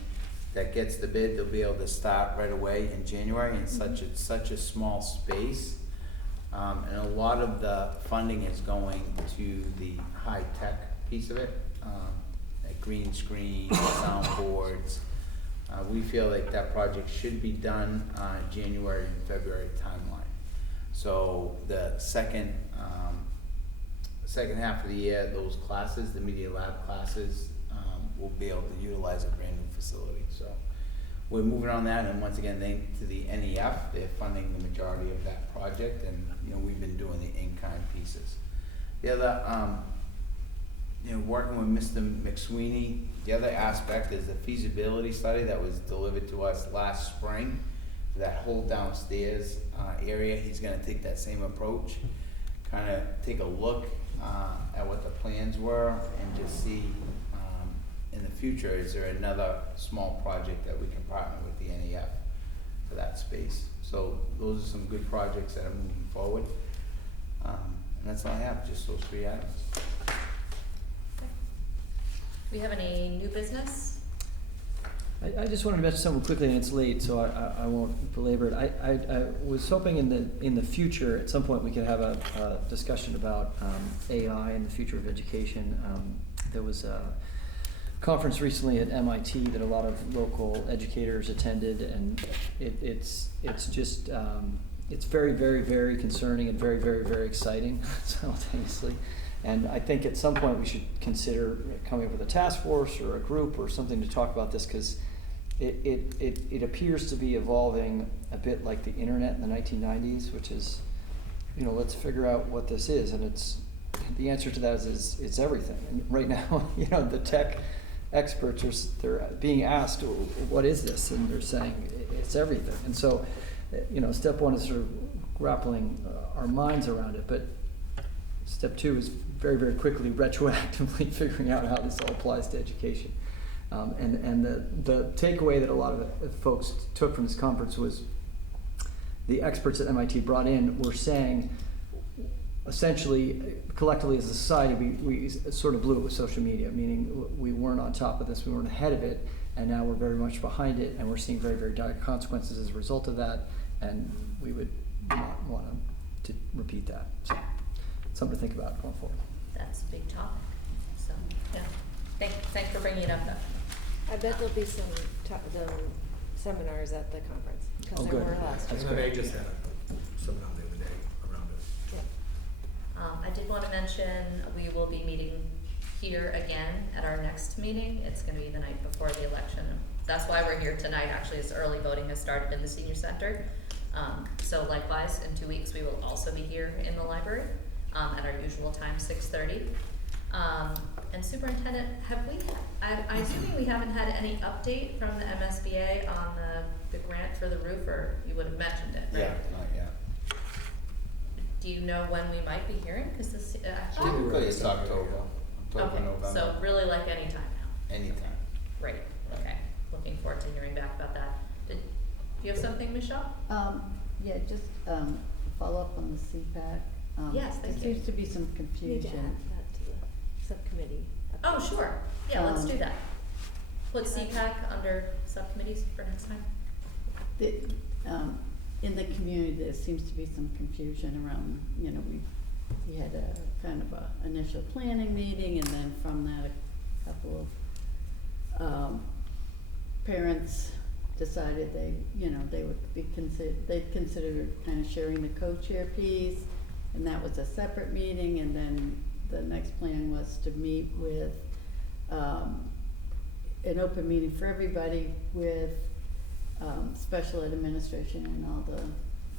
that gets the bid, they'll be able to start right away in January, and it's such a small space. And a lot of the funding is going to the high-tech piece of it, like green screen, soundboards. We feel like that project should be done January and February timeline. So the second half of the year, those classes, the media lab classes, will be able to utilize a brand new facility. So we're moving on that, and once again, thank to the NEF, they're funding the majority of that project, and we've been doing the in-kind pieces. The other, working with Mr. McSweeney, the other aspect is the feasibility study that was delivered to us last spring for that whole downstairs area. He's gonna take that same approach, kind of take a look at what the plans were and just see in the future, is there another small project that we can partner with the NEF for that space. So those are some good projects that are moving forward. And that's all I have, just those 3 items. Do we have any new business? I just wanted to mention something quickly, and it's late, so I won't belabor it. I was hoping in the future, at some point, we could have a discussion about AI and the future of education. There was a conference recently at MIT that a lot of local educators attended, and it's just it's very, very, very concerning and very, very, very exciting simultaneously. And I think at some point we should consider coming up with a task force or a group or something to talk about this, because it appears to be evolving a bit like the internet in the 1990s, which is, let's figure out what this is. And the answer to that is it's everything. And right now, the tech experts they're being asked, what is this? And they're saying it's everything. And so, step one is sort of grappling our minds around it. But step two is very, very quickly retroactively figuring out how this all applies to education. And the takeaway that a lot of folks took from this conference was the experts at MIT brought in were saying, essentially, collectively as a society, we sort of blew it with social media, meaning we weren't on top of this, we weren't ahead of it, and now we're very much behind it, and we're seeing very, very dire consequences as a result of that, and we would not want to repeat that. So, something to think about going forward. That's a big topic, so, yeah. Thanks for bringing it up, though. I bet there'll be some seminars at the conference, because there were last year. And then they just had a seminar the other day around it. Yeah. I did want to mention, we will be meeting here again at our next meeting. It's going to be the night before the election. That's why we're here tonight, actually, as early voting has started in the senior center. So likewise, in 2 weeks, we will also be here in the library at our usual time, 6:30. And Superintendent, I'm assuming we haven't had any update from the MSBA on the grant for the roof, or you would have mentioned it, right? Yeah, not yet. Do you know when we might be hearing? Because this Typically it's October, okay, November. so really like any time now. Anytime. Great. Okay. Looking forward to hearing back about that. Do you have something, Michelle? Yeah, just follow up on the CPAC. Yes, thank you. There seems to be some Need to confusion. add that to the subcommittee. Oh, sure. Yeah, let's do that. Put CPAC under subcommittees for next time. In the community, there seems to be some confusion around, he had a kind of a initial planning meeting, and then from that, a couple of parents decided they would be they'd consider kind of sharing the co-chair piece, and that was a separate meeting. And then the next plan was to meet with an open meeting for everybody with special ed administration and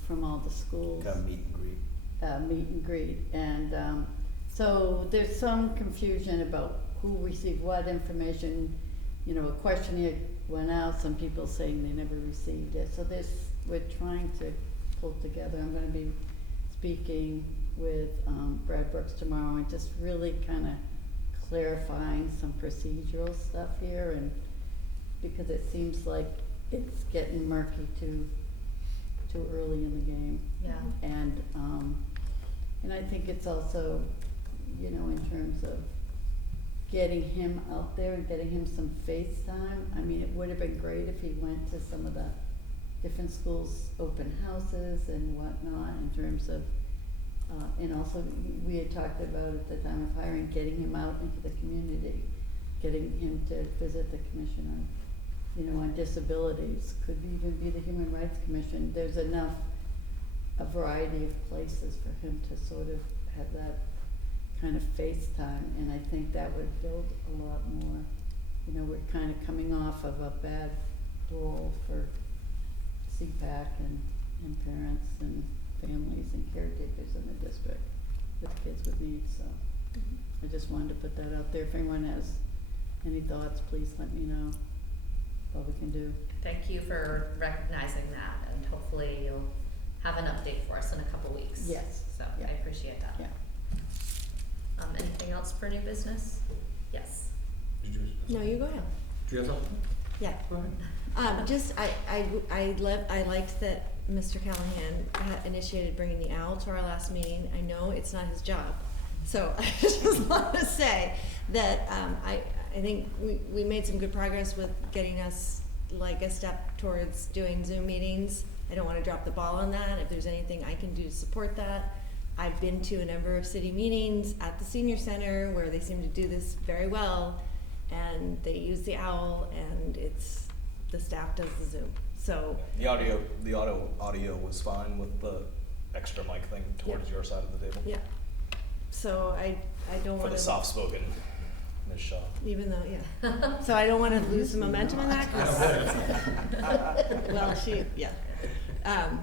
from all the schools. Got a meet and greet. Meet and greet. And so there's some confusion about who received what information. You know, a questionnaire went out, some people saying they never received it. So we're trying to pull together. I'm gonna be speaking with Brad Brooks tomorrow and just really kind of clarifying some procedural stuff here, and because it seems like it's getting murky too early in the game. Yeah. And I think it's also, you know, in terms of getting him out there and getting him some face time. I mean, it would have been great if he went to some of the different schools' open houses and whatnot in terms of, and also we had talked about at the time of hiring, getting him out into the community, getting him to visit the commission on, you know, on disabilities, could even be the Human Rights Commission. There's enough, a variety of places for him to sort of have that kind of face time, and I think that would build a lot more. You know, we're kind of coming off of a bad role for CPAC and parents and families and caretakers in the district with kids with needs, so I just wanted to put that out there. If anyone has any thoughts, please let me know what we can do. Thank you for recognizing that, and hopefully you'll have an update for us in a couple weeks. Yes. So Yeah. I appreciate that. Yeah. Anything else for new business? Yes. No, you go ahead. Do you have something? Yeah. Go ahead. Just, I liked that Mr. Callahan initiated bringing the owl to our last meeting. I know it's not his job. So I just want to say that, I think we made some good progress with getting us like a step towards doing Zoom meetings. I don't want to drop the ball on that. If there's anything I can do to support that. I've been to a number of city meetings at the senior center where they seem to do this very well, and they use the owl, and the staff does the Zoom. So The audio was fine with the extra mic thing towards your side of the table. yeah. So I don't For want the to, soft-spoken Ms. Shaw. even though, yeah. So I don't want to lose some momentum in that. 'Cause- well, yeah.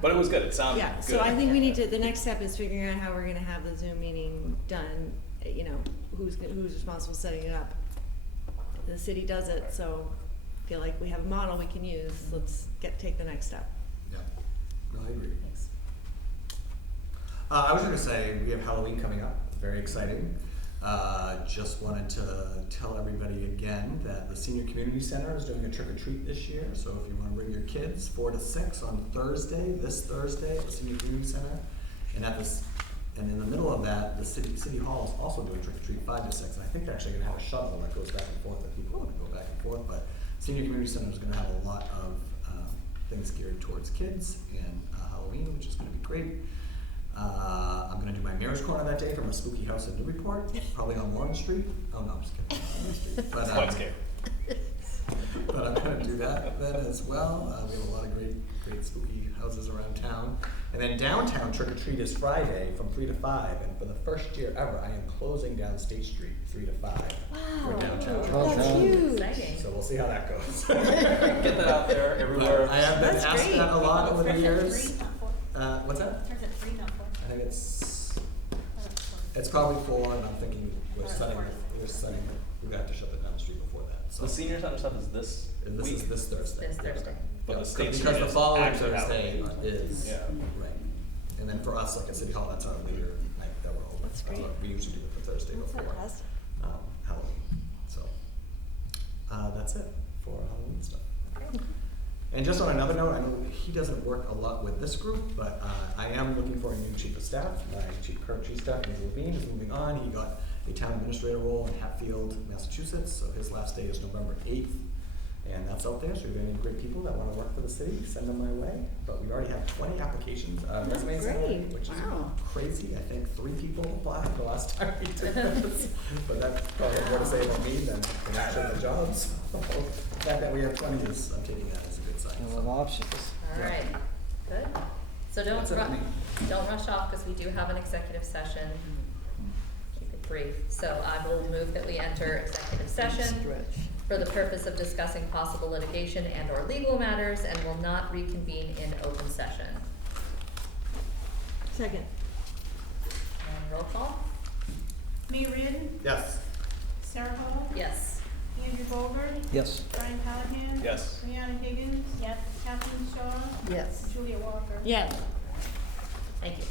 But it was good. It sounded Yeah, good. so I think we need to, the next step is figuring out how we're gonna have the Zoom meeting done, you know, who's responsible for setting it up. The city does it, so I feel like we have a model we can use, let's take the next step. Yeah. No, I agree. Thanks. I was gonna say, we have Halloween coming up, very exciting. Just wanted to tell everybody again that the Senior Community Center is doing a trick or treat this year. So if you wanna bring your kids 4 to 6 on this Thursday at the Senior Community Center. And in the middle of that, the City Hall is also doing trick or treat 5 to 6. And I think they're actually gonna have a shuttle that goes back and forth, that people can go back and forth. But Senior Community Center is gonna have a lot of things geared towards kids and Halloween, which is gonna be great. I'm gonna do my Mayor's Corner that day from a spooky house in Newburyport, probably on Warren Street. Oh, no, I'm just kidding, on Warren Street. But, Quite scary. but I'm gonna do that then as well. We have a lot of great spooky houses around town. And then downtown trick or treat is Friday from 3 to 5. And for the first year ever, I am closing down State Street 3 to 5 for downtown trick or treat. That's huge. Exciting. So we'll see how that goes. Get that out there everywhere. I have been That's asked great. that a lot over the Starts at years. 3, not 4. What's that? Starts at 3, not 4. I think it's Oh, It's probably 4, and I'm thinking Or we're 4. gonna have to shut it down the street before that. So the senior center stuff is this And this week? is this Thursday. This Thursday. But Yeah, the State because Street the is following actually Thursday Halloween. is, Yeah. right. And then for us, like at City Hall, that's our later night that we're open. That's great. We usually do it the Thursday That's before fantastic. Halloween. So that's it for Halloween stuff. And just on another note, I know he doesn't work a lot with this group, but I am looking for a new chief of staff. My current chief of staff, Ms. Levine, is moving on. He got a town administrator role in Hatfield, Massachusetts, so his last day is November 8th. And that's out there, so if you have any great people that wanna work for the city, send them my way. But we already have 20 applications, resumes in, Great. which is Wow. crazy. I think 3 people applied the last time we did this. But that's probably more to say about me than actually the jobs. The fact that we have 20 is, I'm taking that as a good sign. And so. with options. All right, good. So That's it for me. don't rush off, because we do have an executive session. Keep it brief. So I will move that we enter executive session for the purpose of discussing possible litigation and or legal matters, and will not reconvene in open session. Second. And roll call? May Reardon, Yes. Sarah Hall, Yes. Andrew Goldberg, Yes. Brian Callahan. Yes. Brianna Higgins. Yes. Kathleen Shaw, Yes. Julia Walker. Yes. Thank you.